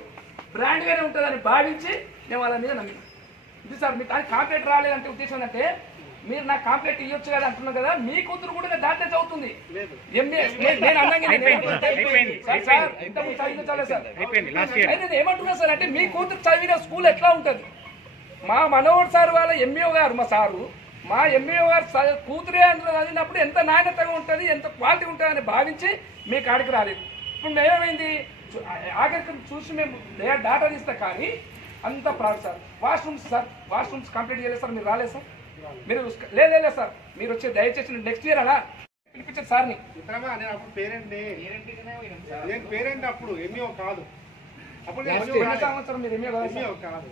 బ్రాండ్ గానే ఉంటుందని భావించి నేను వాళ్ళ మీద నమ్మి ఇది సార్. మీకు కానీ కాంప్లైంట్ రాలేదంటే ఉద్దేశం అంటే మీరు నాకు కాంప్లైంట్ ఇవ్వచ్చు కదా అంటున్నాం కదా, మీ కూతురు కూడా దాంట్లో చదువుతుంది. నేను అన్నాను అయితే ఏమంటున్నా సార్ అంటే మీ కూతురు చదివిన స్కూల్ ఎట్లా ఉంటుంది? మా మనోహర్ సార్ వాళ్ళ ఎంఈఓ గారు, మా సారు మా ఎంఈఓ గారు కూతురే చదివినప్పుడు ఎంత నాణ్యతగా ఉంటుంది, ఎంత క్వాలిటీ ఉంటుంది అని భావించి మీ కాడికి రాలేదు. ఇప్పుడు మేమేమైంది ఆఖరికి చూసి మేము డాటా తీస్తాం, కానీ అంత ప్రాబ్లం సార్. వాష్రూమ్స్ కంప్లీట్ చేయలేదు సార్, మీరు రాలేదు సార్. మీరు లేదు సార్, మీరు వచ్చి దయచేసి నెక్స్ట్ ఇయర్ అలా పిలిపించారు సార్ని. నేను అప్పుడు పేరెంట్ అప్పుడు ఎంఈఓ కాదు. అప్పుడు సంవత్సరం మీరు ఎంఈఓ కాదు.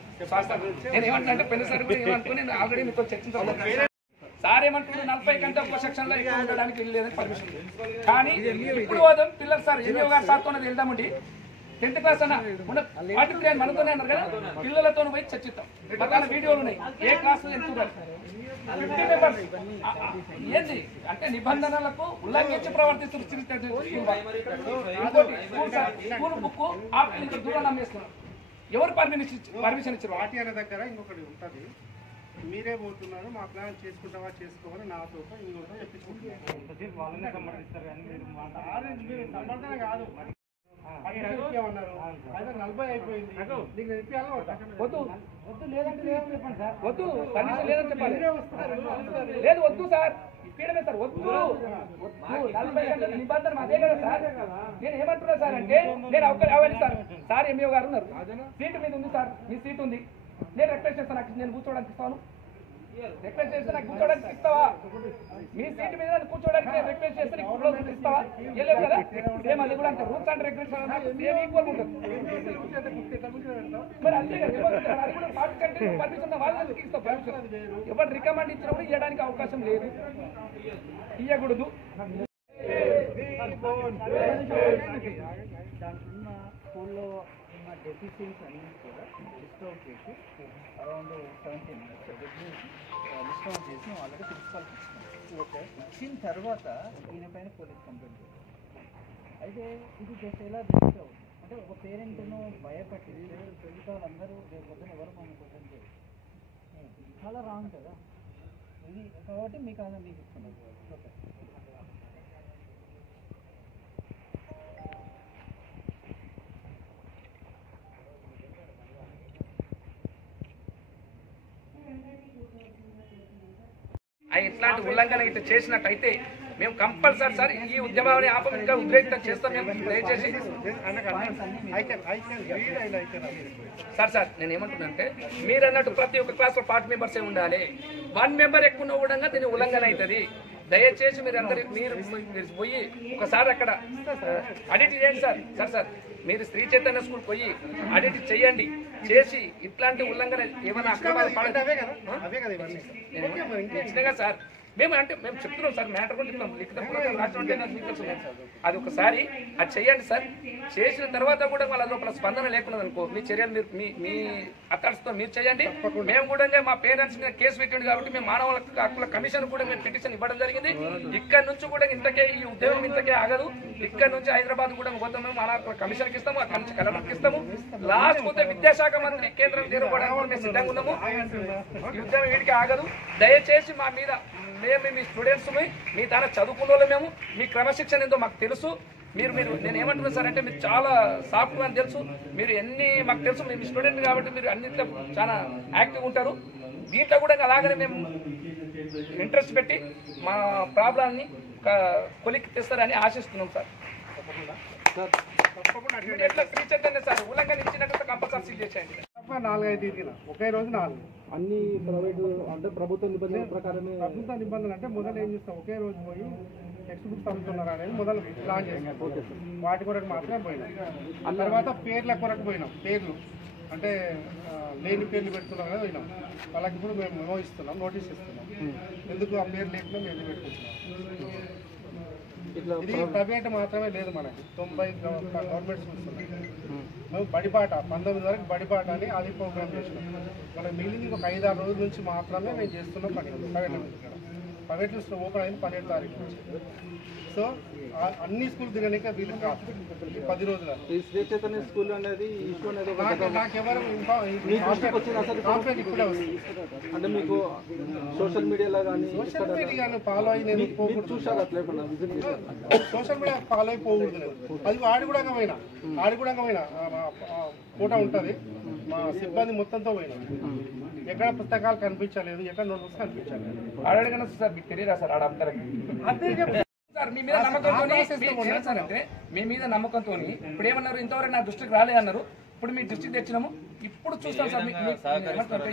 నేను ఏమంటున్నా అంటే పెళ్లి సార్ కూడా ఏమనుకుని నేను ఆల్రెడీ మీతో చర్చించాను. సార్ ఏమంటున్నారు 40 కంటే ఒక సెక్షన్ లో ఎక్కువ ఉండడానికి వెళ్ళలేదని పర్మిషన్ కానీ ఇప్పుడు పోదాం పిల్లలు సార్ ఎంఈఓ గారు సార్తో వెళ్దామండి 10th క్లాస్ అన్న మన 43 మనతోనే అన్నారు కదా పిల్లలతో పోయి చర్చిస్తాం పక్కన వీడియోలు ఉన్నాయి ఏ క్లాస్ ఎంత 50 మెంబర్స్ ఏంది అంటే నిబంధనలకు ఉల్లంఘించి ప్రవర్తిస్తున్నారు స్కూల్ బుక్ దూరం నమ్మేస్తున్నారు ఎవరు పర్మిషన్ ఇచ్చారు పార్టీ అనే దగ్గర ఇంకొకటి ఉంటుంది మీరే పోతున్నారు మా ప్లాన్ చేసుకుంటావా చేసుకోమని నాతో ఇంకొకటి చెప్పించుకుంటున్నారు వాళ్ళనే సమర్థిస్తారు కానీ మీరు సమర్థన కాదు ఇప్పామన్నారు అయితే 40 అయిపోయింది నీకు ఇప్పియాలా వద్దు వద్దు లేదంటే లేదని చెప్పండి సార్. వద్దు పర్మిషన్ లేదని చెప్పాలి లేదు వద్దు సార్ ఇప్పడమే సార్ వద్దు 40 గంటల నిబంధన అదే కదా సార్ నేను ఏమంటున్నా సార్ అంటే నేను అవ్వాలి సార్ ఎంఈఓ గారు ఉన్నారు సీటు మీద ఉంది సార్ మీ సీట్ ఉంది నేను రిక్వెస్ట్ చేస్తాను నాకు నేను కూర్చోడానికి ఇస్తాను రిక్వెస్ట్ చేస్తే నాకు కూర్చోడానికి ఇస్తావా మీ సీట్ మీద కూర్చోడానికి నేను రిక్వెస్ట్ చేస్తే నీకు క్లోజ్ ఇస్తావా వెళ్ళలేవు కదా సేమ్ అది కూడా అంటే rules and regulation same equal ఉంటుంది మరి అంతే కదా అది కూడా పార్టీ కంటే పర్మిషన్ వాళ్ళకి ఇస్తాం పర్మిషన్ ఎవరు రికమెండ్ ఇచ్చినప్పుడు ఇవ్వడానికి అవకాశం లేదు ఇవ్వకూడదు దాంట్లో స్కూల్లో ఉన్న డెఫిషియన్స్ అన్ని కూడా లిస్ట్ అవుట్ చేసి అరౌండ్ 17 లిస్ట్ అవుట్ చేసి వాళ్ళకి ప్రిన్సిపాల్కి ఇచ్చినాం. ఇచ్చిన తర్వాత ఈయన పైన పోలీస్ కంప్లైంట్ చేశారు. అయితే ఇది జస్ట్ ఎలా రిజిస్టర్ అవుతుంది అంటే ఒక పేరెంట్ను భయపెట్టి మిగతా వాళ్ళందరూ రేపు పొద్దున ఎవరు మనం క్వశ్చన్ చేయరు చాలా రాంగ్ కదా ఇది కాబట్టి మీకు మీకు ఇస్తున్నాను. ఓకే ఇట్లాంటి ఉల్లంఘన ఇట్లా చేసినట్టయితే మేము కంపల్సరీ సార్ ఈ ఉద్యమాన్ని ఆపం ఇంకా ఉద్రేకం చేస్తాం మేము దయచేసి సార్ నేను ఏమంటున్నానంటే మీరు అన్నట్టు ప్రతి ఒక్క క్లాస్లో 40 మెంబర్సే ఉండాలి 1 మెంబర్ ఎక్కువ కూడా దీని ఉల్లంఘన అవుతుంది దయచేసి మీరు మీరు పోయి ఒకసారి అక్కడ ఆడిట్ చేయండి సార్ మీరు శ్రీ చైతన్య స్కూల్ పోయి ఆడిట్ చేయండి చేసి ఇట్లాంటి ఉల్లంఘన ఏమైనా అక్రమాలు నిజంగా సార్ మేము చెప్తున్నాం సార్ మ్యాటర్ కూడా చెప్తాం లిఖిత అది ఒకసారి అది చేయండి సార్ చేసిన తర్వాత కూడా వాళ్ళ లోపల స్పందన లేకున్నది అనుకో మీ చర్యలు మీరు మీ అథారిటీతో మీరు చేయండి మేము కూడా మా పేరెంట్స్ మీద కేసు పెట్టింది కాబట్టి మేము మానవ హక్కుల కమిషన్ కూడా మేము పిటిషన్ ఇవ్వడం జరిగింది ఇక్కడ నుంచి కూడా ఇంతకే ఈ ఉద్యోగం ఇంతకే ఆగదు ఇక్కడ నుంచి హైదరాబాద్ కూడా పోతాం మేము మానవ హక్కుల కమిషన్కి ఇస్తాము అక్కడ నుంచి కలెక్టర్కి ఇస్తాము లాస్ట్ పోతే విద్యాశాఖ మంత్రి కేంద్రం తీరుకోవడానికి కూడా మేము సిద్ధంగా ఉన్నాము ఈ ఉద్యమం వీడికి ఆగదు దయచేసి మా మీద మేము మీ స్టూడెంట్స్ మీ తాను చదువుకున్న వాళ్ళు మేము మీ క్రమశిక్షణ ఏందో మాకు తెలుసు మీరు నేను ఏమంటున్నాను సార్ అంటే మీరు చాలా సాఫ్ట్ అని తెలుసు మీరు మాకు తెలుసు మీ స్టూడెంట్ కాబట్టి మీరు అన్నింటిలో చాలా యాక్టివ్ ఉంటారు దీంట్లో కూడా అలాగనే మేము ఇంట్రెస్ట్ పెట్టి మా ప్రాబ్లాన్ని కొలిక్కి తెస్తారని ఆశిస్తున్నాం సార్ సార్ ఉల్లంఘన ఇచ్చినట్టు కంపల్సరీ సీల్ చేసేయండి 4-5 తిరిగిన ఒకే రోజు 4 అన్ని ప్రైవేటు అంటే ప్రభుత్వ నిబంధనల ప్రకారమే ప్రభుత్వ నిబంధనలు అంటే మొదలు ఏం చేస్తాం ఒకే రోజు పోయి టెక్స్ట్ బుక్స్ అమ్ముతున్నారు అనేది మొదలు ప్లాన్ చేసాం వాటి కొరకు మాత్రమే పోయినాం ఆ తర్వాత పేర్ల కొరకు పోయినాం పేర్లు అంటే లేని పేర్లు పెడుతున్నాం కదా పోయినాం వాళ్ళకి ఇప్పుడు మేము మెమో ఇస్తున్నాం నోటీస్ ఇస్తున్నాం ఎందుకు ఆ పేరు లేకుండా మేము ఎందుకు పెట్టుకుంటున్నాం ఇది ప్రైవేట్ మాత్రమే లేదు మనకి 90 గవర్నమెంట్ స్కూల్స్ ఉన్నాయి మేము బడిపాట 19 వరకు బడిపాట అని అది ప్రోగ్రామ్ చేసినాం మనకి మిగిలింది ఒక 5-6 రోజుల నుంచి మాత్రమే మేము చేస్తున్నాం పని ప్రైవేట్ స్కూల్ ఓపెన్ అయింది 17 తారీఖు నుంచి సో అన్ని స్కూల్ తినడానికి వీళ్ళు కాదు 10 రోజుల శ్రీ చైతన్య స్కూల్ అనేది ఇష్యూ అనేది నాకెవరు ఇప్పుడే వస్తుంది అంటే మీకు సోషల్ మీడియాలో కానీ సోషల్ మీడియాను ఫాలో అయ్యి నేను చూసారు అట్లా సోషల్ మీడియా ఫాలో అయిపోకూడదు లేదు అది ఆడి కూడా పోయినా ఫోటో ఉంటుంది మా సిబ్బంది మొత్తంతో పోయినా ఎక్కడ పుస్తకాలు కనిపించలేదు ఎక్కడ నోట్బుక్స్ కనిపించలేదు అడగను సార్ మీకు తెలియదా సార్ ఆడ సార్ మీ మీద నమ్మకంతో సార్ అంటే మీ మీద నమ్మకంతో ఇప్పుడు ఏమన్నారు ఇంతవరకు నా దృష్టికి రాలేదన్నారు ఇప్పుడు మీ దృష్టికి తెచ్చినాము. ఇప్పుడు చూస్తాం సార్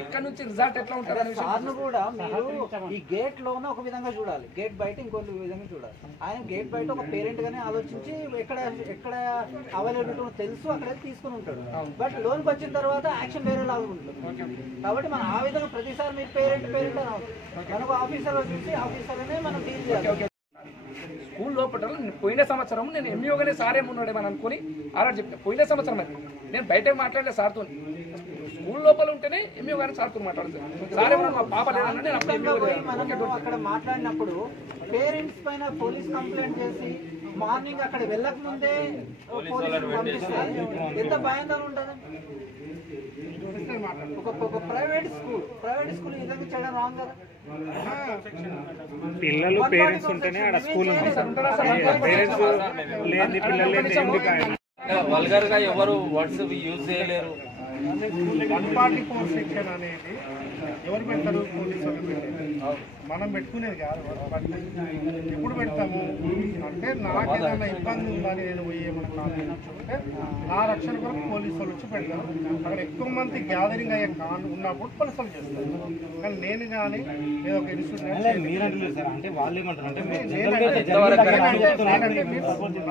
ఇక్కడ నుంచి రిజల్ట్ ఎట్లా ఉంటుంది. సార్ను కూడా మీరు ఈ గేట్ లోనే ఒక విధంగా చూడాలి, గేట్ బయట ఇంకొక విధంగా చూడాలి. ఆయన గేట్ బయట ఒక పేరెంట్ గానే ఆలోచించి ఎక్కడ అవైలబిలిటీ తెలుసు అక్కడ తీసుకుని ఉంటాడు. బట్ లోన్కి వచ్చిన తర్వాత యాక్షన్ వేరే లాగా ఉంటుంది. కాబట్టి మనం ఆ విధంగా ప్రతిసారి మీరు పేరెంట్ మనకు ఆఫీసర్ చూసి ఆఫీసర్నే మనం డీల్ చేయాలి. స్కూల్ లోపల పోయిన సంవత్సరం నేను ఎంఈఓగానే సార్ ఏమున్నాడేమని అనుకుని అలా చెప్పిన. పోయిన సంవత్సరం అది నేను బయట మాట్లాడలే సార్తో. స్కూల్ లోపల ఉంటేనే ఎంఈఓ గారిని సార్తో మాట్లాడతాను. సార్ ఏమన్నా మా పాప లేదన్నా నేను అక్కడ మాట్లాడినప్పుడు పేరెంట్స్ పైన పోలీస్ కంప్లైంట్ చేసి మార్నింగ్ అక్కడ వెళ్ళక ముందే పోలీసు ఎంత భయంకరంగా ఉంటుంది. ఒక ప్రైవేట్ స్కూల్ ఈ విధంగా చేయడం రాంగ్ కదా. పిల్లలు పేరెంట్స్ ఉంటేనే ఆడ స్కూల్ ఉంది సార్. పేరెంట్స్ లేని పిల్లలు ఎందుకు వల్గర్ గా ఎవరు వర్డ్స్ యూజ్ చేయలేరు. 144 సెక్షన్ అనేది ఎవరు పెడతారు? పోలీసు వాళ్ళు పెట్టారు. మనం పెట్టుకునేది కాదు. ఎప్పుడు పెడతాము అంటే నాకేదైనా ఇబ్బంది ఉందని నేను పోయి ఏమైనా కావాలంటే నా రక్షణ కొరకు పోలీసు వాళ్ళు వచ్చి పెడతారు. అక్కడ ఎక్కువ మంది గ్యాదరింగ్ అయ్యే ఉన్నప్పుడు పోలీసు వాళ్ళు చేస్తారు. కానీ నేను కానీ ఏదో ఒక ఇన్స్టిట్యూట్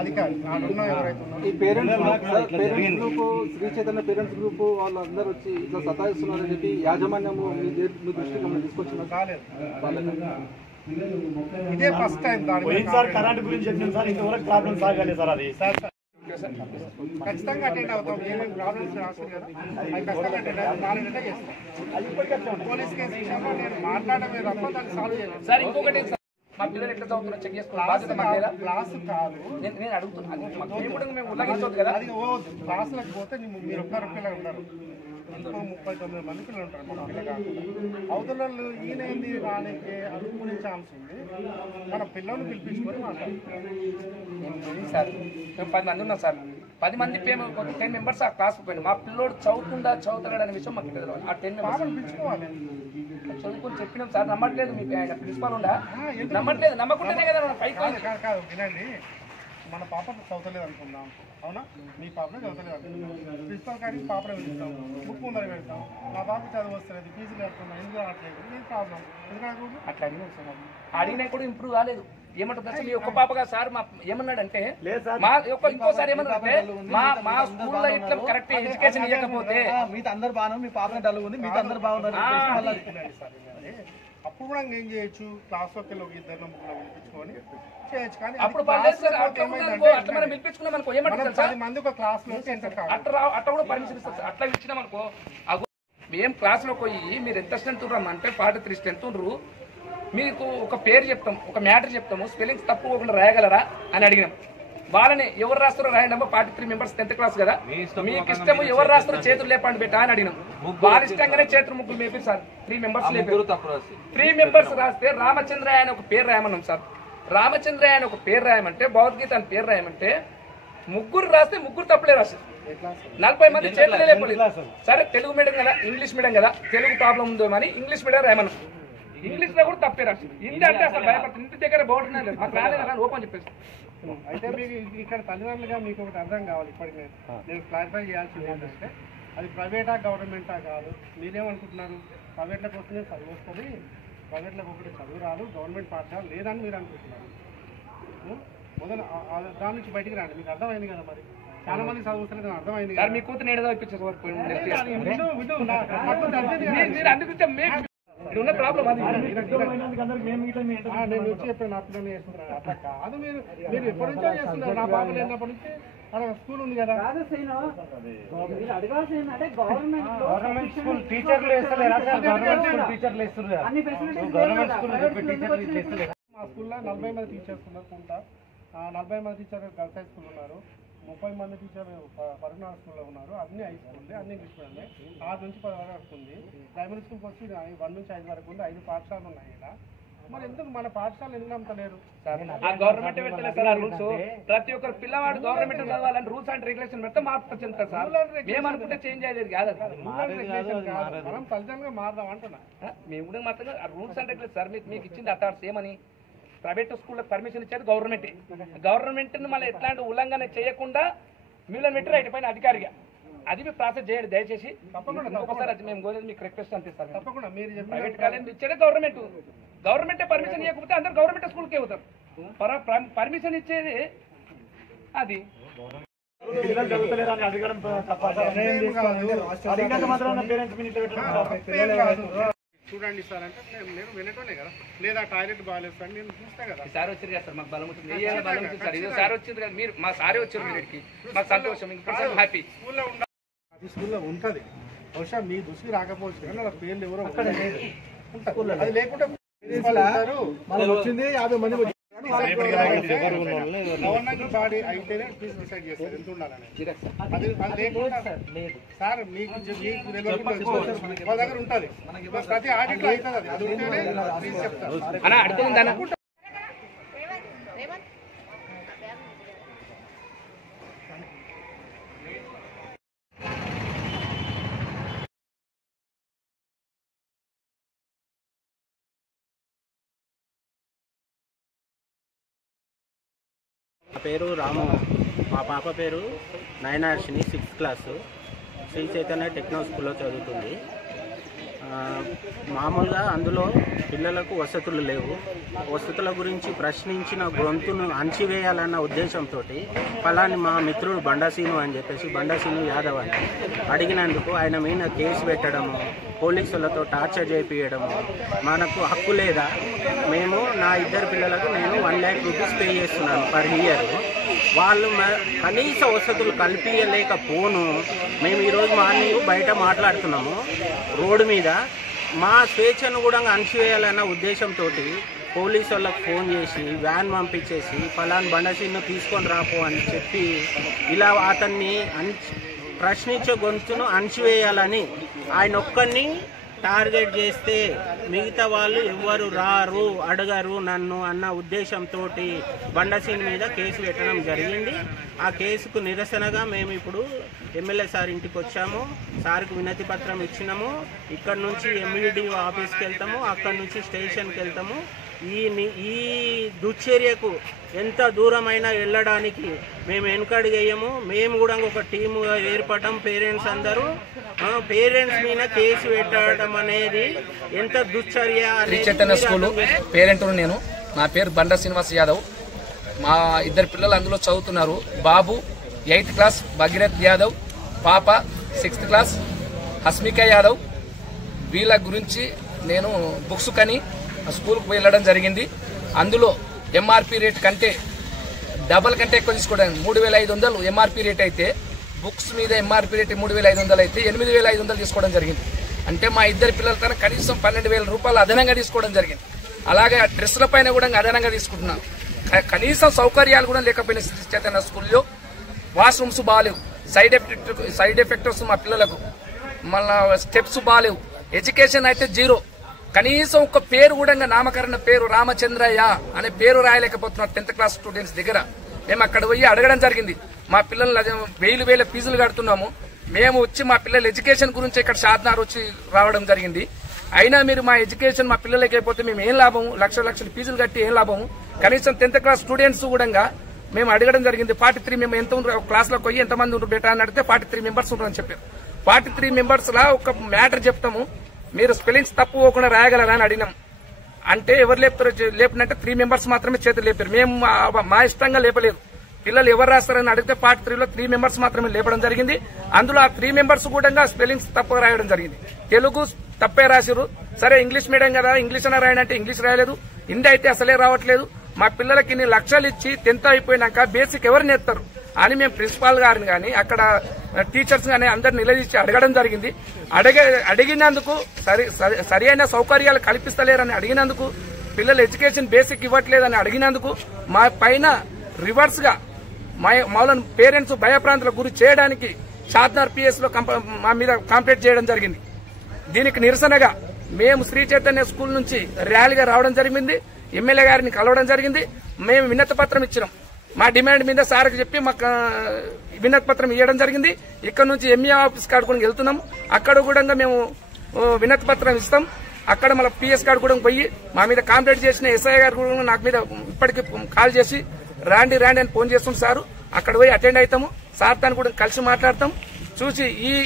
అధికారి నాడున్న ఎవరైతే group Sri Chaitanya parents group వాళ్ళందరూ వచ్చి ఇట్లా సతాయిస్తున్నారని చెప్పి యాజమాన్యము మీ దృష్టికి మనం తీసుకొచ్చిన ఇదే ఫస్ట్ టైం కరెంట్ గురించి చెప్పిన సార్ ఇంతవరకు ప్రాబ్లం సాగలేదు సార్. అది ఖచ్చితంగా అటెండ్ అవుతాం. ఏమేమి ప్రాబ్లమ్స్ రాస్తుంది కదా అది ఖచ్చితంగా అటెండ్ అవుతాం. నాలుగు చేస్తాం. పోలీస్ కేసు విషయంలో నేను మాట్లాడమే తప్ప దాన్ని సాల్వ్ చేయలేదు సార్. ఇంకొకటి మా పిల్లలు ఎట్లా చదువుతున్నా చెక్ చేసుకోవాలి. క్లాస్ కాదు నేను అడుగుతున్నాను. మేము ఉల్లంఘించవద్దు కదా. అది క్లాసులకు పోతే మీరు ఒక్కరు పిల్లలు ఉన్నారు, ఇంకో 39 మంది పిల్లలు ఉంటారు. మన పిల్లగా అవతల ఈయన ఏంది రానికి అనుకునే ఛాన్స్ ఉంది. మన పిల్లల్ని పిలిపించుకొని మాట్లాడుతున్నాం సార్. మేము 10 మంది ఉన్నాం సార్. 10 మంది 10 మెంబర్స్ ఆ క్లాస్కి పోయినా మా పిల్లోడు చదువుతాడు అనే విషయం మాకు తెలియదు. ఆ 10 మెంబర్స్ పిలుచుకోవాలి. చదువుకొని చెప్పినాం సార్. నమ్మట్లేదు మీకు ఆయన ప్రిన్సిపాల్ ఉండా నమ్మట్లేదు. నమ్మకుంటేనే కదా మనం పైకి కాదు వినండి. మన పాప చదువుతలేదు అనుకుందాం, అవునా? మీ పాపనే చదువుతలేదు అనుకుందాం. ప్రిన్సిపల్ గారికి పాపనే వెళ్తాం, బుక్ ముందర వెళ్తాం. మా పాప చదువు వస్తలేదు, ఫీజులు కడుతున్నాం, ఎందుకు రావట్లేదు, ఏం ప్రాబ్లం? అట్లా అడిగినాం సార్. అడిగినా కూడా ఇంప్రూవ్ కాలేదు. ఏమంటుంది మీ ఒక్క పాపగా సార్ మా ఏమన్నాడంటే మా ఇంకోసారి ఏమన్నాడంటే మా స్కూల్లో ఇట్లా కరెక్ట్ ఎడ్యుకేషన్ ఇవ్వకపోతే మీతో అందరు బాగున్నారు, మీ పాపనే డల్ ఉంది, మీతో అందరు బాగున్నారు. అప్పుడు కూడా ఏం చేయొచ్చు? క్లాస్ లోకి వెళ్ళి 2 ముగ్గురు పిలిపించుకొని చేయొచ్చు. కానీ అప్పుడు పిలిపించుకున్నాం అనుకో ఏమంటారు 10 మంది ఒక క్లాస్ లో అట్లా కూడా పర్మిషన్ ఇస్తారు. అట్లా ఇచ్చినాం అనుకో మేము క్లాస్ లో పోయి మీరు ఎంత స్ట్రెంత్ రమ్మంటే 43 స్ట్రెంత్ ఉండరు, మీకు ఒక పేరు చెప్తాం, ఒక మ్యాటర్ చెప్తాము, స్పెల్లింగ్స్ తప్పుకోకుండా రాయగలరా అని అడిగినాం. వాళ్ళని ఎవరు రాస్తారో రాయండి. 43 మెంబర్స్ 10th క్లాస్ కదా, మీకు ఇష్టము ఎవరు రాస్తారో చేతులు లేపండి పెట్టా అని అడిగినాం. వాళ్ళ ఇష్టంగానే చేతులు ముగ్గురు లేపారు సార్. 3 మెంబర్స్ లేపారు. 3 మెంబర్స్ రాస్తే రామచంద్రయ్య అని ఒక పేరు రాయమన్నాం సార్. రామచంద్రయ్య అని ఒక పేరు రాయమంటే భగవద్గీత అని పేరు రాయమంటే ముగ్గురు రాస్తే ముగ్గురు తప్పులే రాశారు. 40 మంది చేతులే లేపలేదు. సరే తెలుగు మీడియం కదా, ఇంగ్లీష్ మీడియం కదా, తెలుగు ప్రాబ్లం ఉందో అని ఇంగ్లీష్ మీడియం రాయమన్నాం. ఇంగ్లీష్ లో కూడా తప్పే రాశారు. హిందీ అంటే అసలు భయపడుతుంది. ఇంటి దగ్గర బాగుంటున్నారు మాకు రాలేదు ఓపెన్ చెప్పేసి. అయితే మీకు ఇక్కడ తల్లిదండ్రులుగా మీకు ఒకటి అర్థం కావాలి. ఇప్పటికి నేను క్లారిఫై చేయాల్సింది ఏంటంటే అది ప్రైవేటా గవర్నమెంటా కాదు. మీరేమనుకుంటున్నారు? ప్రైవేట్లకు వస్తే చదువు వస్తుంది, ప్రైవేట్లకు ఒకటి చదువు రాదు, గవర్నమెంట్ పాఠశాల లేదని మీరు అనుకుంటున్నారు. మొదలు దాని నుంచి బయటికి రాండి. మీకు అర్థమైంది కదా. మరి చాలా మంది చదువుతున్నారు, అర్థమైంది కదా. మీ కూతురు నేను ఇప్పించారు. ఉన్న ప్రాబ్లం అది నేను వచ్చి చెప్పాను. నా పిల్లలు చేస్తున్నాను అట్లా కాదు. మీరు ఎప్పటి నుంచో చేస్తున్నారు. నా పాప లేనప్పటి నుంచి అక్కడ స్కూల్ ఉంది కదా. గవర్నమెంట్ స్కూల్ టీచర్లు వేస్తలేరా సార్? గవర్నమెంట్ స్కూల్ టీచర్లు వేస్తున్నారు. గవర్నమెంట్ స్కూల్ టీచర్లు చేస్తలేరా? మా స్కూల్లో 40 మంది టీచర్స్ ఉన్నారు. కొంత 40 మంది టీచర్ గర్ల్స్ హై స్కూల్ ఉన్నారు, 30 మంది టీచర్ పరగనాథ స్కూల్లో ఉన్నారు. అన్ని హై స్కూల్, అన్ని ఇంగ్లీష్ మీడియం. 6 నుంచి 10 వరకు ఉంది. ప్రైమరీ స్కూల్కి వచ్చి 1 నుంచి 5 వరకు ఉంది. 5 పాఠశాలలు ఉన్నాయి ఇక్కడ. మరి ఎందుకు మన పాఠశాలలు ఎందుకు నమ్మతలేరు? గవర్నమెంట్ పెట్టలేదు సార్ ఆ రూల్స్. ప్రతి ఒక్కరు పిల్లవాడు గవర్నమెంట్ చదవాలని రూల్స్ అండ్ రెగ్యులేషన్ పెడితే మార్పు చెందుతారు సార్. మేమనుకుంటే చేంజ్ అయ్యేది కాదు. మనం తల్లిదండ్రులుగా మారదాం అంటున్నా. మేము కూడా మాత్రం రూల్స్ అండ్ రెగ్యులేషన్ సార్ మీకు ఇచ్చింది అథారిటీ ఏమని ప్రైవేట్ స్కూళ్ళకి పర్మిషన్ ఇచ్చేది గవర్నమెంట్. గవర్నమెంట్ మళ్ళీ ఎట్లాంటి ఉల్లంఘన చేయకుండా మీళ్ళని పెట్టి రైట్ పైన అధికారిగా అది మీరు ప్రాసెస్ చేయండి దయచేసి. తప్పకుండా ఒకసారి అది మేము కోరేది మీకు రిక్వెస్ట్ అందిస్తాను. తప్పకుండా మీరు ప్రైవేట్ కాలేజ్ ఇచ్చేదే గవర్నమెంటే పర్మిషన్ ఇవ్వకపోతే అందరు గవర్నమెంట్ స్కూల్కి అవుతారు. పర్మిషన్ ఇచ్చేది అది. చూడండి సార్ అంటే నేను వినటోనే కదా, లేదా టాయిలెట్ బాగాలేదు సార్ నేను చూస్తా కదా. సార్ వచ్చారు కదా సార్, మాకు బలం ఉంటుంది బలం ఉంటుంది సార్. ఇది సార్ వచ్చింది కదా, మీరు మా సారే వచ్చారు మీరికి, మాకు సంతోషం, ఇంకా హ్యాపీ. స్కూల్లో ఉండాలి, అది స్కూల్లో ఉంటుంది. బహుశా మీ దృష్టి రాకపోవచ్చు కానీ వాళ్ళ పేర్లు ఎవరో అది లేకుంటే వచ్చింది 50 మంది గవర్నమెంట్ బాడీ అయితేనే ఫీజు డిసైడ్ చేస్తారు ఎంత ఉండాలని. అది లేకుండా సార్ మీకు వాళ్ళ దగ్గర ఉంటుంది, ప్రతి ఆడిట్ లో అవుతుంది. అది ఉంటేనే ఫీజు చెప్తారు. నా పేరు రాము, మా పాప పేరు Nayanarshini, 6th class, Sri Chaitanya techno స్కూల్లో చదువుతుంది. మామూలుగా అందులో పిల్లలకు వసతులు లేవు. వసతుల గురించి ప్రశ్నించిన గొంతును అణచివేయాలన్న ఉద్దేశంతో ఫలాని మా మిత్రుడు బండాసీను అని చెప్పేసి బండాసీను యాదవ్ అని అడిగినందుకు ఆయన మీద కేసు పెట్టడము, పోలీసులతో టార్చర్ చేయించడము. మనకు హక్కు లేదా? మేము నా 2 పిల్లలకు నేను 1 lakh రూపీస్ పే చేస్తున్నాను పర్ ఇయర్. వాళ్ళు కనీస వసతులు కల్పించలేకపోను. మేము ఈరోజు మార్నింగ్ బయట మాట్లాడుతున్నాము రోడ్డు మీద. మా స్వేచ్ఛను కూడా అణచివేయాలన్న ఉద్దేశంతో పోలీసు వాళ్ళకు ఫోన్ చేసి వ్యాన్ పంపించేసి ఫలాన్ బండసీను తీసుకొని రాపో అని చెప్పి ఇలా అతన్ని ప్రశ్నించే గొంతును అణచివేయాలని ఆయన ఒక్కరిని టార్గెట్ చేస్తే మిగతా వాళ్ళు ఎవ్వరు రారు, అడగరు నన్ను అన్న ఉద్దేశంతో బండసీన్ మీద కేసు పెట్టడం జరిగింది. ఆ కేసుకు నిరసనగా మేము ఇప్పుడు ఎమ్మెల్యే సార్ ఇంటికి వచ్చాము, సార్కు వినతి పత్రం ఇచ్చినాము. ఇక్కడ నుంచి ఎంఈడిఓ ఆఫీస్కి వెళ్తాము, అక్కడ నుంచి స్టేషన్కి వెళ్తాము. ఈ దుశ్చర్యకు ఎంత దూరమైనా వెళ్ళడానికి మేము వెనుకడుగేయము. మేము కూడా ఒక టీముగా ఏర్పడడం, పేరెంట్స్ అందరూ పేరెంట్స్ మీద కేసు పెట్టడం అనేది ఎంత దుశ్చర్య. శ్రీ చైతన్య స్కూల్ పేరెంట్ నేను, నా పేరు బండా శ్రీనివాస్ యాదవ్. మా 2 పిల్లలు అందులో చదువుతున్నారు. బాబు 8th క్లాస్ భగీరథ్ యాదవ్, పాప 6th క్లాస్ హస్మిక యాదవ్. వీళ్ళ గురించి నేను బుక్స్ కని స్కూల్కి వెళ్ళడం జరిగింది. అందులో ఎంఆర్పి రేట్ కంటే డబల్ కంటే ఎక్కువ తీసుకోవడం 3500 ఎంఆర్పి రేట్ అయితే, బుక్స్ మీద ఎంఆర్పి రేట్ 3500 అయితే 8500 తీసుకోవడం జరిగింది. అంటే మా 2 పిల్లల తన కనీసం 12,000 రూపాయలు అదనంగా తీసుకోవడం జరిగింది. అలాగే డ్రెస్సుల పైన కూడా అదనంగా తీసుకుంటున్నాం. కనీసం సౌకర్యాలు కూడా లేకపోయిన చైతన్య స్కూల్లో వాష్రూమ్స్ బాగాలేవు, సైడ్ ఎఫెక్టర్స్ మా పిల్లలకు, మళ్ళా స్టెప్స్ బాగాలేవు, ఎడ్యుకేషన్ అయితే 0. కనీసం ఒక పేరు కూడా నామకరణ పేరు రామచంద్రయ్య అనే పేరు రాయలేకపోతున్నారు 10th క్లాస్ స్టూడెంట్స్ దగ్గర. మేము అక్కడ పోయి అడగడం జరిగింది. మా పిల్లలు 1000 ఫీజులు కడుతున్నాము, మేము వచ్చి మా పిల్లల ఎడ్యుకేషన్ గురించి ఇక్కడ షాద్నార్ వచ్చి రావడం జరిగింది. అయినా మీరు మా ఎడ్యుకేషన్ మా పిల్లలకి అయిపోతే మేము ఏం లాభము? లక్షల ఫీజులు కట్టి ఏం లాభము? కనీసం 10th క్లాస్ స్టూడెంట్స్ కూడా మేము అడగడం జరిగింది. 43 మేము ఎంత ఉంటారు క్లాస్లోకి పోయి ఎంతమంది ఉంటారు బేటా అని అడిగితే 43 మెంబర్స్ ఉంటారని చెప్పారు. 43 మెంబర్స్ లా ఒక మ్యాటర్ చెప్తాము, మీరు స్పెల్లింగ్స్ తప్పు పోకుండా రాయగలరా అని అడిగినాం. అంటే ఎవరు లేపుతారో లేపినంటే 3 మెంబర్స్ మాత్రమే చేతులు లేపారు. మేము మా ఇష్టంగా లేపలేదు. పిల్లలు ఎవరు రాస్తారని అడిగితే 43లో 3 మెంబర్స్ మాత్రమే లేపడం జరిగింది. అందులో ఆ 3 మెంబర్స్ కూడా స్పెల్లింగ్స్ తప్పుగా రాయడం జరిగింది. తెలుగు తప్పే రాశారు. సరే ఇంగ్లీష్ మీడియం కదా, ఇంగ్లీష్ అన్న రాయనంటే ఇంగ్లీష్ రాయలేదు. హిందీ అయితే అసలే రావట్లేదు. మా పిల్లలకి ఇన్ని లక్షలు ఇచ్చి 10th అయిపోయినాక బేసిక్ ఎవరు నేర్తారు అని మేము ప్రిన్సిపాల్ గారిని కానీ అక్కడ టీచర్స్ కానీ అందరు నిలదీసి అడగడం జరిగింది. అడిగినందుకు సరి అయిన సౌకర్యాలు కల్పిస్తలేరని అడిగినందుకు, పిల్లలు ఎడ్యుకేషన్ బేసిక్ ఇవ్వట్లేదని అడిగినందుకు మా పైన రివర్స్ గా మౌలను పేరెంట్స్ భయప్రాంతాలకు గురి చేయడానికి షాద్నార్ పిఎస్ లో మా మీద కంప్లైంట్ చేయడం జరిగింది. దీనికి నిరసనగా మేము శ్రీ చైతన్య స్కూల్ నుంచి ర్యాలీగా రావడం జరిగింది. ఎమ్మెల్యే గారిని కలవడం జరిగింది. మేము వినతి పత్రం ఇచ్చినాం. మా డిమాండ్ మీద సార్కి చెప్పి మాకు వినతి పత్రం ఇవ్వడం జరిగింది. ఇక్కడ నుంచి ఎంఈ ఆఫీస్ కాడుకొని వెళ్తున్నాం. అక్కడ కూడా మేము వినతి పత్రం ఇస్తాం. అక్కడ మళ్ళీ పిఎస్ కాడు కూడా పోయి మా మీద కంప్లైంట్ చేసిన ఎస్ఐ గారు కూడా నాకు మీద ఇప్పటికీ కాల్ చేసి రాండి అని ఫోన్ చేస్తుంది సారు. అక్కడ పోయి అటెండ్ అవుతాము. సార్ తాను కూడా కలిసి మాట్లాడతాం. చూసి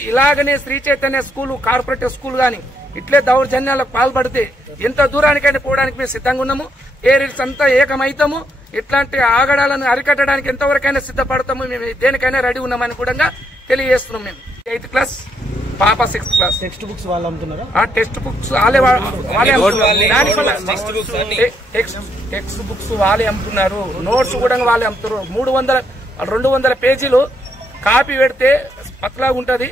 ఇలాగనే Sri Chaitanya school corporative school గాని ఇట్లే దౌర్జన్యాలకు పాల్పడితే ఎంత దూరానికైనా పోవడానికి మేము సిద్ధంగా ఉన్నాము. పేరెంట్స్ అంతా ఏకమైతాము. ఇట్లాంటి ఆగడాలను అరికట్టడానికి ఎంతవరకైనా సిద్ధపడతాము. మేము దేనికైనా రెడీ ఉన్నామని కూడా తెలియజేస్తున్నాం. మేము 8th క్లాస్, పాప 6th క్లాస్. టెక్స్ట్ బుక్స్ వాళ్ళు అమ్ముతున్నారా? టెక్స్ట్ బుక్స్ టెక్స్ట్ బుక్స్ వాళ్ళే అమ్ముతున్నారు. నోట్స్ కూడా వాళ్ళే అమ్ముతున్నారు. 200 పేజీలు కాపీ పెడితే పత్లాగా ఉంటది,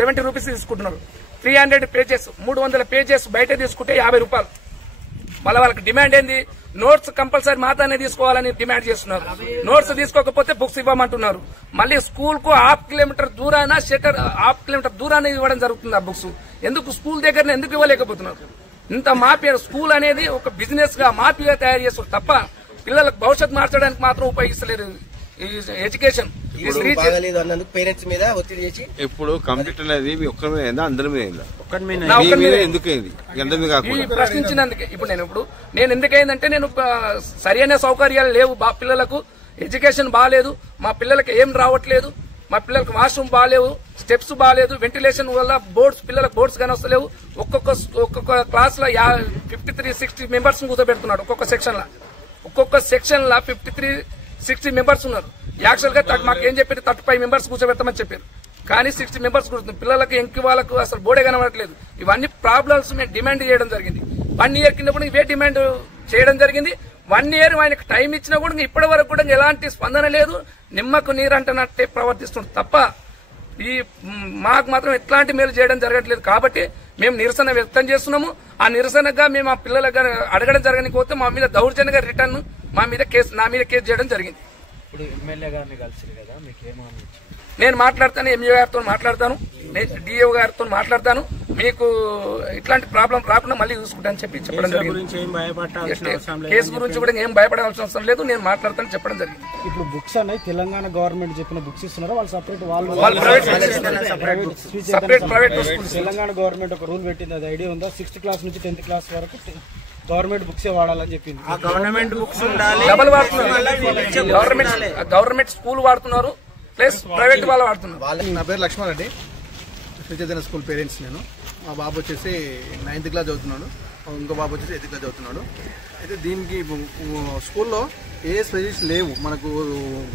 70 రూపీస్ తీసుకుంటున్నారు. 300 పేజెస్ 300 పేజెస్ బయట తీసుకుంటే 50 రూపాయలు. మళ్ళీ వాళ్ళకి డిమాండ్ ఏంది? నోట్స్ కంపల్సరీ మాత్రమే తీసుకోవాలని డిమాండ్ చేస్తున్నారు. నోట్స్ తీసుకోకపోతే బుక్స్ ఇవ్వమంటున్నారు. మళ్ళీ స్కూల్ కు ½ కిలోమీటర్ దూరాన షట్టర్ ½ కిలోమీటర్ దూరాన్ని ఇవ్వడం జరుగుతుంది. ఆ బుక్స్ ఎందుకు స్కూల్ దగ్గర ఎందుకు ఇవ్వలేకపోతున్నారు? ఇంత మాఫియా స్కూల్ అనేది ఒక బిజినెస్ గా మాఫియా తయారు చేస్తారు తప్ప పిల్లలకు భవిష్యత్తు మార్చడానికి మాత్రం ఉపయోగిస్తలేరు ఈ ఎడ్యుకేషన్. పేరెంట్స్ మీద ఒత్తిడి చేసి ఇప్పుడు కంప్లీట్ అనేది మీ ఒక్కరి మీద అయిందా, అందరి మీద అయిందా? ఎందుకు ప్రశ్నించినందుకే. ఇప్పుడు నేను ఎందుకైందంటే నేను సరైన సౌకర్యాలు లేవు పిల్లలకు, ఎడ్యుకేషన్ బాగాలేదు, మా పిల్లలకి ఏం రావట్లేదు, మా పిల్లలకు వాష్రూమ్ బాగాలేవు, స్టెప్స్ బాగాలేదు, వెంటిలేషన్ వల్ల పిల్లలకు బోర్డ్స్ కానీ వస్తలేవు. ఒక్కొక్క క్లాస్ లో 53-60 మెంబర్స్ కూర్చోబెడుతున్నాడు. ఒక్కొక్క సెక్షన్ లా 53-60 మెంబర్స్ ఉన్నారు. యాక్చువల్ గా మాకు ఏం చెప్పారు, 35 మెంబర్స్ కూర్చోబెడతామని చెప్పారు. కానీ 60 మెంబర్స్ కూర్చుంది. పిల్లలకు ఎంకి వాళ్ళకు అసలు బోర్డే కనబడట్లేదు. ఇవన్నీ ప్రాబ్లమ్స్ మేము డిమాండ్ చేయడం జరిగింది. 1 year కింద కూడా ఇవే డిమాండ్ చేయడం జరిగింది. 1 year ఆయనకు టైం ఇచ్చినా కూడా ఇప్పటి వరకు కూడా ఎలాంటి స్పందన లేదు. నిమ్మకు నీరంటనట్టే ప్రవర్తిస్తుంది తప్ప మాకు మాత్రం ఎట్లాంటి మేలు చేయడం జరగట్లేదు. కాబట్టి మేము నిరసన వ్యక్తం చేస్తున్నాము. ఆ నిరసనగా మేము ఆ పిల్లలకు అడగడం జరగకపోతే మా మీద దౌర్జన్యంగా రిటర్న్ నా మీద కేసు చేయడం జరిగింది. ఇప్పుడు ఎమ్మెల్యే గారిని కలిసి కదా, మీకు ఏమని? నేను మాట్లాడతాను, ఎంఈఓ గారితో మాట్లాడతాను, డిఓ గారితో మాట్లాడతాను. మీకు ఇట్లాంటి ప్రాబ్లం రాకుండా మళ్ళీ చూసుకుంటానని చెప్పడం జరిగింది. కేసు గురించి కూడా ఏం భయపడాల్సిన అవసరం లేదు, నేను మాట్లాడతాను చెప్పడం జరిగింది. ఇప్పుడు బుక్స్ అనేది తెలంగాణ గవర్నమెంట్ చెప్పిన బుక్స్ ఇస్తున్నారా? వాళ్ళు సపరేట్ ప్రైవేట్ తెలంగాణ గవర్నమెంట్ ఒక రూల్ పెట్టింది, అది ఐడియా ఉందా? 6th క్లాస్ నుంచి 10th క్లాస్ వరకు గవర్నమెంట్ బుక్స్ వాడాలని చెప్పింది. గవర్నమెంట్ బుక్స్ ఉండాలి, డబల్ వాడుతున్నారు. గవర్నమెంట్ స్కూల్ వాడుతున్నారు ప్లస్ ప్రైవేట్ వాళ్ళు వాడుతున్నారు. నా పేరు లక్ష్మణ్ రెడ్డి, శ్రీ చైతన్య స్కూల్ పేరెంట్స్. నేను మా బాబు వచ్చేసి 9th క్లాస్ చదువుతున్నాడు, ఇంకో బాబు వచ్చేసి 8th క్లాస్ చదువుతున్నాడు. అయితే దీనికి స్కూల్లో ఏ స్పెషలిస్ట్ లేవు మనకు.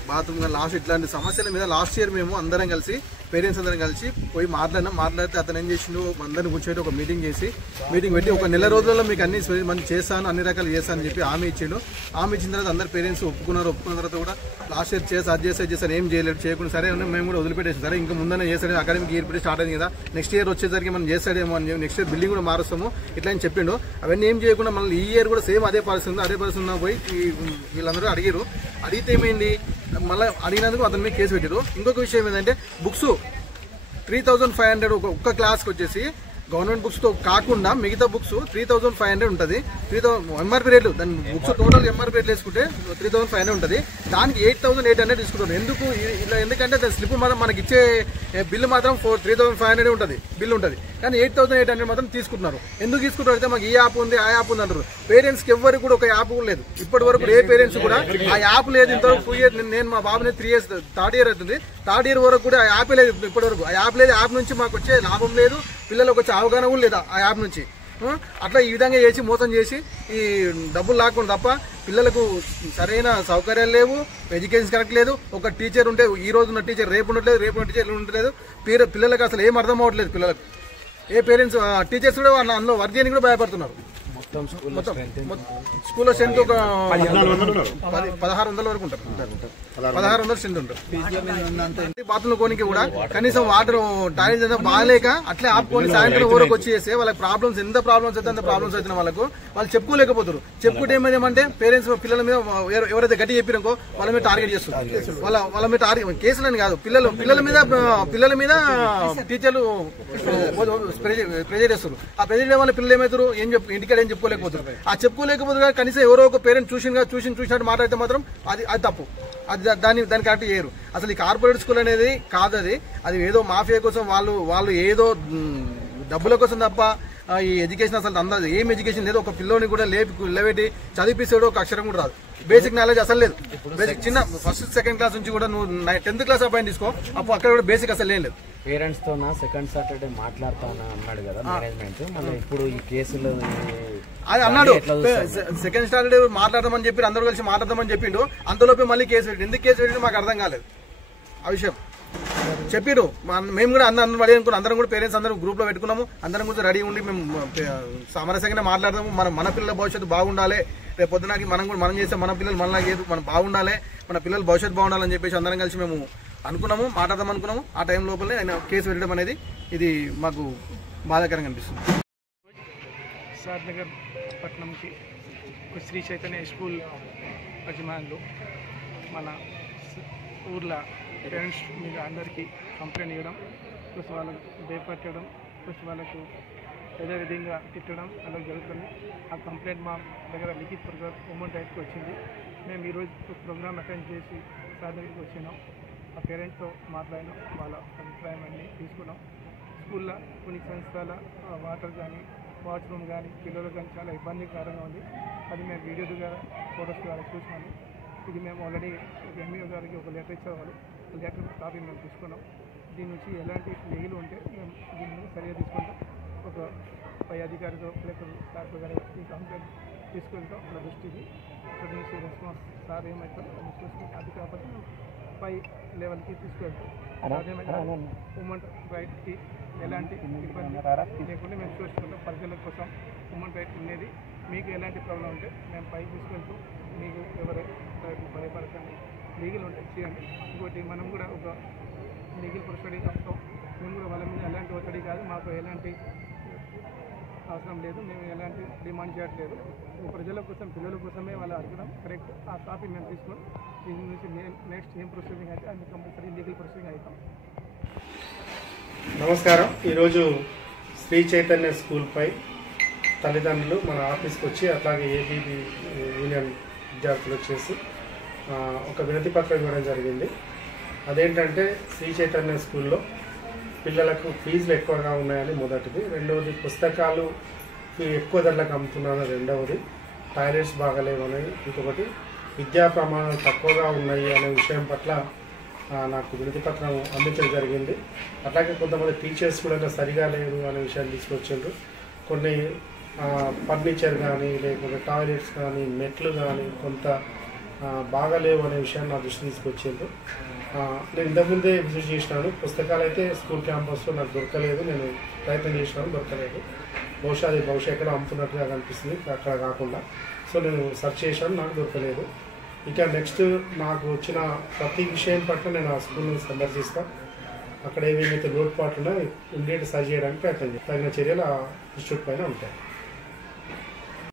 బాత్రూమ్ లాస్ట్ ఇట్లాంటి సమస్యల మీద లాస్ట్ ఇయర్ మేము అందరం కలిసి పేరెంట్స్ అందరం కలిసి పోయి మాట్లాడితే అతను ఏం చేసిండు, అందరిని కూర్చోబెట్టి ఒక మీటింగ్ పెట్టి 1 నెల రోజుల్లో మీకు అన్ని మంచి చేస్తాను, అన్ని రకాలు చేస్తాను అని చెప్పి హామీ ఇచ్చిండు. హామీ ఇచ్చిన తర్వాత అందరు పేరెంట్స్ ఒప్పుకున్న తర్వాత కూడా లాస్ట్ ఇయర్ అది చేస్తాను ఏం చేయకుండా సరే మేము కూడా వదిలిపెట్టేసి సరే ఇంకా ముందనే చేస్తాడు, అకాడమిక్ ఇయర్ పెట్టి స్టార్ట్ అయింది కదా, నెక్స్ట్ ఇయర్ వచ్చేసరికి మనం చేస్తాడేమో అని నెక్స్ట్ ఇయర్ బిల్డింగ్ కూడా మారుస్తాము ఇట్లా అని చెప్పిండు. అవన్నీ ఏం చేయకుండా మళ్ళీ ఈ ఇయర్ కూడా సేమ్ అదే పరిస్థితి పోయి వీళ్ళందరూ అడిగితే ఏమైంది, మళ్ళీ అడిగినందుకు అతని మీద కేసు పెట్టారు. ఇంకొక విషయం ఏంటంటే బుక్స్ 3500 ఒక్క క్లాస్కి వచ్చేసి గవర్నమెంట్ బుక్స్ తో కాకుండా మిగతా బుక్స్ 3500 ఉంటుంది. 3000 ఎంఆర్పీ రేట్లు, దాని బుక్స్ టోటల్ ఎంఆర్పీ రేట్లు వేసుకుంటే 3500 ఉంటుంది. దానికి 8800 తీసుకుంటారు. ఎందుకంటే దాని స్లిప్ మాత్రం మనకి ఇచ్చే బిల్లు మాత్రం 3500 ఉంటుంది బిల్లు ఉంటుంది, కానీ 8800 మాత్రం తీసుకుంటున్నారు. ఎందుకు తీసుకుంటారు అయితే మాకు ఈ యాప్ ఉంది ఆ యాప్ ఉంది అంటారు. పేరెంట్స్ కి ఎవరికి కూడా ఒక యాప్ కూడా లేదు. ఇప్పటి వరకు ఏ పేరెంట్స్ కూడా ఆ యాప్ లేదు. ఇంతవరకు 2 years నేను మా బాబుని 3 years 3rd year అవుతుంది. 3rd year వరకు కూడా ఆ యాప్ లేదు. ఇప్పటి వరకు ఆ యాప్ లేదు. యాప్ నుంచి మాకు వచ్చే లాభం లేదు, పిల్లలకు వచ్చే అవగాహన కూడా లేదా ఆ యాప్ నుంచి. అట్లా ఈ విధంగా చేసి మోసం చేసి ఈ డబ్బులు లాక్కుండా తప్ప పిల్లలకు సరైన సౌకర్యాలు లేవు, ఎడ్యుకేషన్ కరెక్ట్ లేదు. ఒక టీచర్ ఉంటే ఈ రోజు ఉన్న టీచర్ రేపు ఉండట్లేదు, రేపు ఉన్న టీచర్ ఉండట్లేదు. పిల్లలకు అసలు ఏం అర్థం అవ్వట్లేదు. పిల్లలకు ఏ పేరెంట్స్ టీచర్స్ కూడా అందులో వర్క్ చేయడానికి కూడా భయపడుతున్నారు. స్కూల్లో స్ట్రెంత్ ఒక 1600 వరకు ఉంటారు. 1600 స్ట్రెంత్ ఉంటారు. బాత్రూమ్ కోనికి కూడా కనీసం వాటర్ టాయిలెట్ బాగాలేక అట్లే ఆపుకొని సాయంత్రం ఊరకు వచ్చి చేస్తే వాళ్ళకి ప్రాబ్లమ్స్ ఎంత ప్రాబ్లమ్స్ అయితే అంత ప్రాబ్లమ్స్ అవుతున్న వాళ్ళకు వాళ్ళు చెప్పుకోలేకపోతారు. చెప్పుకుంటే ఏమైందంటే పేరెంట్స్ పిల్లల మీద ఎవరైతే గట్టి చెప్పినాకో వాళ్ళ మీద టార్గెట్ చేస్తారు. వాళ్ళ మీద టార్గెట్ కేసులని కాదు, పిల్లల మీద టీచర్లు ప్రెజర్ చేస్తారు. ఆ ప్రెజర్ వల్ల పిల్లలు ఏమవుతారు, ఇంటికాడ ఏం చెప్పుకోలేకపోతారు. ఆ చెప్పుకోలేకపోతే కనీసం ఎవరో ఒక పేరెంట్ చూసినట్టు మాట్లాడితే మాత్రం అది తప్పు. దాన్ని కరెక్ట్ చేయరు. అసలు ఈ కార్పొరేట్ స్కూల్ అనేది కాదు, అది ఏదో మాఫియా కోసం వాళ్ళు ఏదో డబ్బుల కోసం తప్ప ఈ ఎడ్యుకేషన్ అసలు అందరూ ఏం ఎడ్యుకేషన్ లేదు. ఒక పిల్లోని కూడా లేబెట్టి చదివిపిస్తాడు, ఒక అక్షరం కూడా రాదు. బేసిక్ నాలెడ్జ్ అసలు లేదు. బేసిక్ చిన్న ఫస్ట్ సెకండ్ క్లాస్ నుంచి కూడా నువ్వు 10th క్లాస్ అబ్బాయిని తీసుకో, అప్పుడు అక్కడ కూడా బేసిక్ అసలు ఏం లేదు. పేరెంట్స్ తో సెకండ్ సాటర్డే మాట్లాడతాను అన్నాడు కదా మేనేజ్మెంట్, మళ్ళీ ఇప్పుడు ఈ కేసులు అది అన్నాడు. సెకండ్ సాటర్డే మాట్లాడదామని చెప్పి అందరూ కలిసి మాట్లాడదామని చెప్పిండు. అంతలోపే మళ్ళీ కేసు పెట్టిండు. ఎందుకు కేసు పెట్టిండు మాకు అర్థం కాలేదు ఆ విషయం. చెప్పిరు మేము కూడా అందరం రెడీ అనుకున్నాం. అందరం కూడా పేరెంట్స్ అందరం గ్రూప్ లో పెట్టుకున్నాము. అందరం కూడా రెడీ ఉండి మేము సామరస్యంగానే మాట్లాడదాము. మన పిల్లల భవిష్యత్తు బాగుండాలి, రేపు పొద్దునకి మనం చేస్తే మన పిల్లలు మనలా లేదు, మనం బాగుండాలి, మన పిల్లల భవిష్యత్తు బాగుండాలని చెప్పేసి అందరం కలిసి మేము అనుకున్నాము, మాట్లాడదాం అనుకున్నాము. ఆ టైం లోపలనే ఆయన కేసు పెట్టడం అనేది ఇది మాకు బాధాకరంగా అనిపిస్తుంది. సాద్నగర్ పట్టణంకి శ్రీ చైతన్య స్కూల్ యజమానులు మన ఊర్లో పేరెంట్స్ మీద అందరికీ కంప్లైంట్ ఇవ్వడం, ప్లస్ వాళ్ళకు భయపెట్టడం, ప్లస్ వాళ్ళకు ఏదో విధంగా తిట్టడం అలా జరుగుతుంది. ఆ కంప్లైంట్ మా దగ్గర లిఖిత్ ఉమెన్ రైట్కి వచ్చింది. మేము ఈరోజు ప్రోగ్రామ్ అటెండ్ చేసి సార్ దగ్గరికి వచ్చినాం. ఆ పేరెంట్స్తో మాట్లాడినాం, వాళ్ళ అభిప్రాయం అన్నీ తీసుకున్నాం. స్కూల్లో కొన్ని సంస్థల వాటర్ కానీ వాష్రూమ్ కానీ పిల్లలకు కానీ చాలా ఇబ్బందికరంగా ఉంది. అది మేము వీడియో ద్వారా ఫోటోస్ ద్వారా చూసినాము. ఇది మేము ఆల్రెడీ ఎంఈఓ గారికి ఒక లెటర్ ఇచ్చేవాళ్ళు, లెటర్ కాపీ మేము తీసుకున్నాం. దీని నుంచి ఎలాంటి లీగల్ ఉంటే మేము దీని మీద సరిగా తీసుకుంటాం. ఒక పై అధికారితో లేకపోతే డాక్టర్ గారి ఈ కంప్లైంట్ తీసుకెళ్తాం వాళ్ళ దృష్టికి. ఇక్కడ నుంచి రెస్పాన్స్ సార్ ఏమవుతారో అది చూసుకుంటాం. అది కాబట్టి మేము పై లెవెల్కి తీసుకెళ్తాం. అదేమైనా ఉమెన్ రైట్కి ఎలాంటి ఇబ్బంది లేకుండా మేము చూసుకుంటాం. ప్రజల కోసం ఉమెన్ రైట్ ఉండేది. మీకు ఎలాంటి ప్రాబ్లం ఉంటే మేము పై తీసుకెళ్తూ మీకు ఎవరు భయపడకండి, లీగల్ ఉంటే చేయండి. ఇంకోటి మనం కూడా ఒక లీగల్ ప్రొసీడింగ్ వస్తాం. మేము కూడా వాళ్ళ మీద ఎలాంటి ఒత్తిడి కాదు, మాకు ఎలాంటి అవసరం లేదు, మేము ఎలాంటి డిమాండ్ చేయట్లేదు. ప్రజల కోసం పిల్లల కోసమే వాళ్ళు అడగడం కరెక్ట్. ఆ కాపీ మేము తీసుకొని దీని నుంచి నెక్స్ట్ ఏం ప్రొసీడింగ్ అయితే అది కంపల్సరీ లీగల్ ప్రొసీడింగ్ అవుతాం. నమస్కారం. ఈరోజు శ్రీ చైతన్య స్కూల్పై తల్లిదండ్రులు మన ఆఫీస్కి వచ్చి అట్లాగే ఏబీబీ యూనియన్ విద్యార్థులు వచ్చేసి ఒక వినతి పత్రం ఇవ్వడం జరిగింది. అదేంటంటే శ్రీ చైతన్య స్కూల్లో పిల్లలకు ఫీజులు ఎక్కువగా ఉన్నాయని మొదటిది, రెండవది పుస్తకాలు ఎక్కువ ధరలకు అమ్ముతున్నారని రెండవది, టాయిలెట్స్ బాగాలేవని ఇంకొకటి, విద్యా ప్రమాణాలు తక్కువగా ఉన్నాయి అనే విషయం పట్ల నాకు వినతి పత్రం అందించడం జరిగింది. అట్లాగే కొంతమంది టీచర్స్ కూడా సరిగా లేరు అనే విషయాన్ని తీసుకొచ్చిండ్రు. కొన్ని ఫర్నిచర్ కానీ లేకపోతే టాయిలెట్స్ కానీ మెట్లు కానీ కొంత బాగాలేవు అనే విషయాన్ని నా దృష్టి తీసుకొచ్చిండ్రు. నేను ఇంతకుముందే విజిట్ చేసినాను. పుస్తకాలు అయితే స్కూల్ క్యాంపస్లో నాకు దొరకలేదు. నేను ప్రయత్నం చేసినాను, దొరకలేదు. బహుశా ఎక్కడ అమ్ముతున్నట్టుగా కనిపిస్తుంది అక్కడ కాకుండా. సో నేను సెర్చ్ చేశాను, నాకు దొరకలేదు. ఇక నెక్స్ట్ నాకు వచ్చిన ప్రతి విషయం పట్ల నేను ఆ స్కూల్ని సందర్శిస్తాను. అక్కడ ఏమేమైతే లోటుపాట్లు ఉన్నాయో ఇమ్మీడియట్ సరి చేయడానికి ప్రయత్నం చేస్తాను. తగిన చర్యలు ఆ ఇన్స్టిట్యూట్ పైన ఉంటాయి.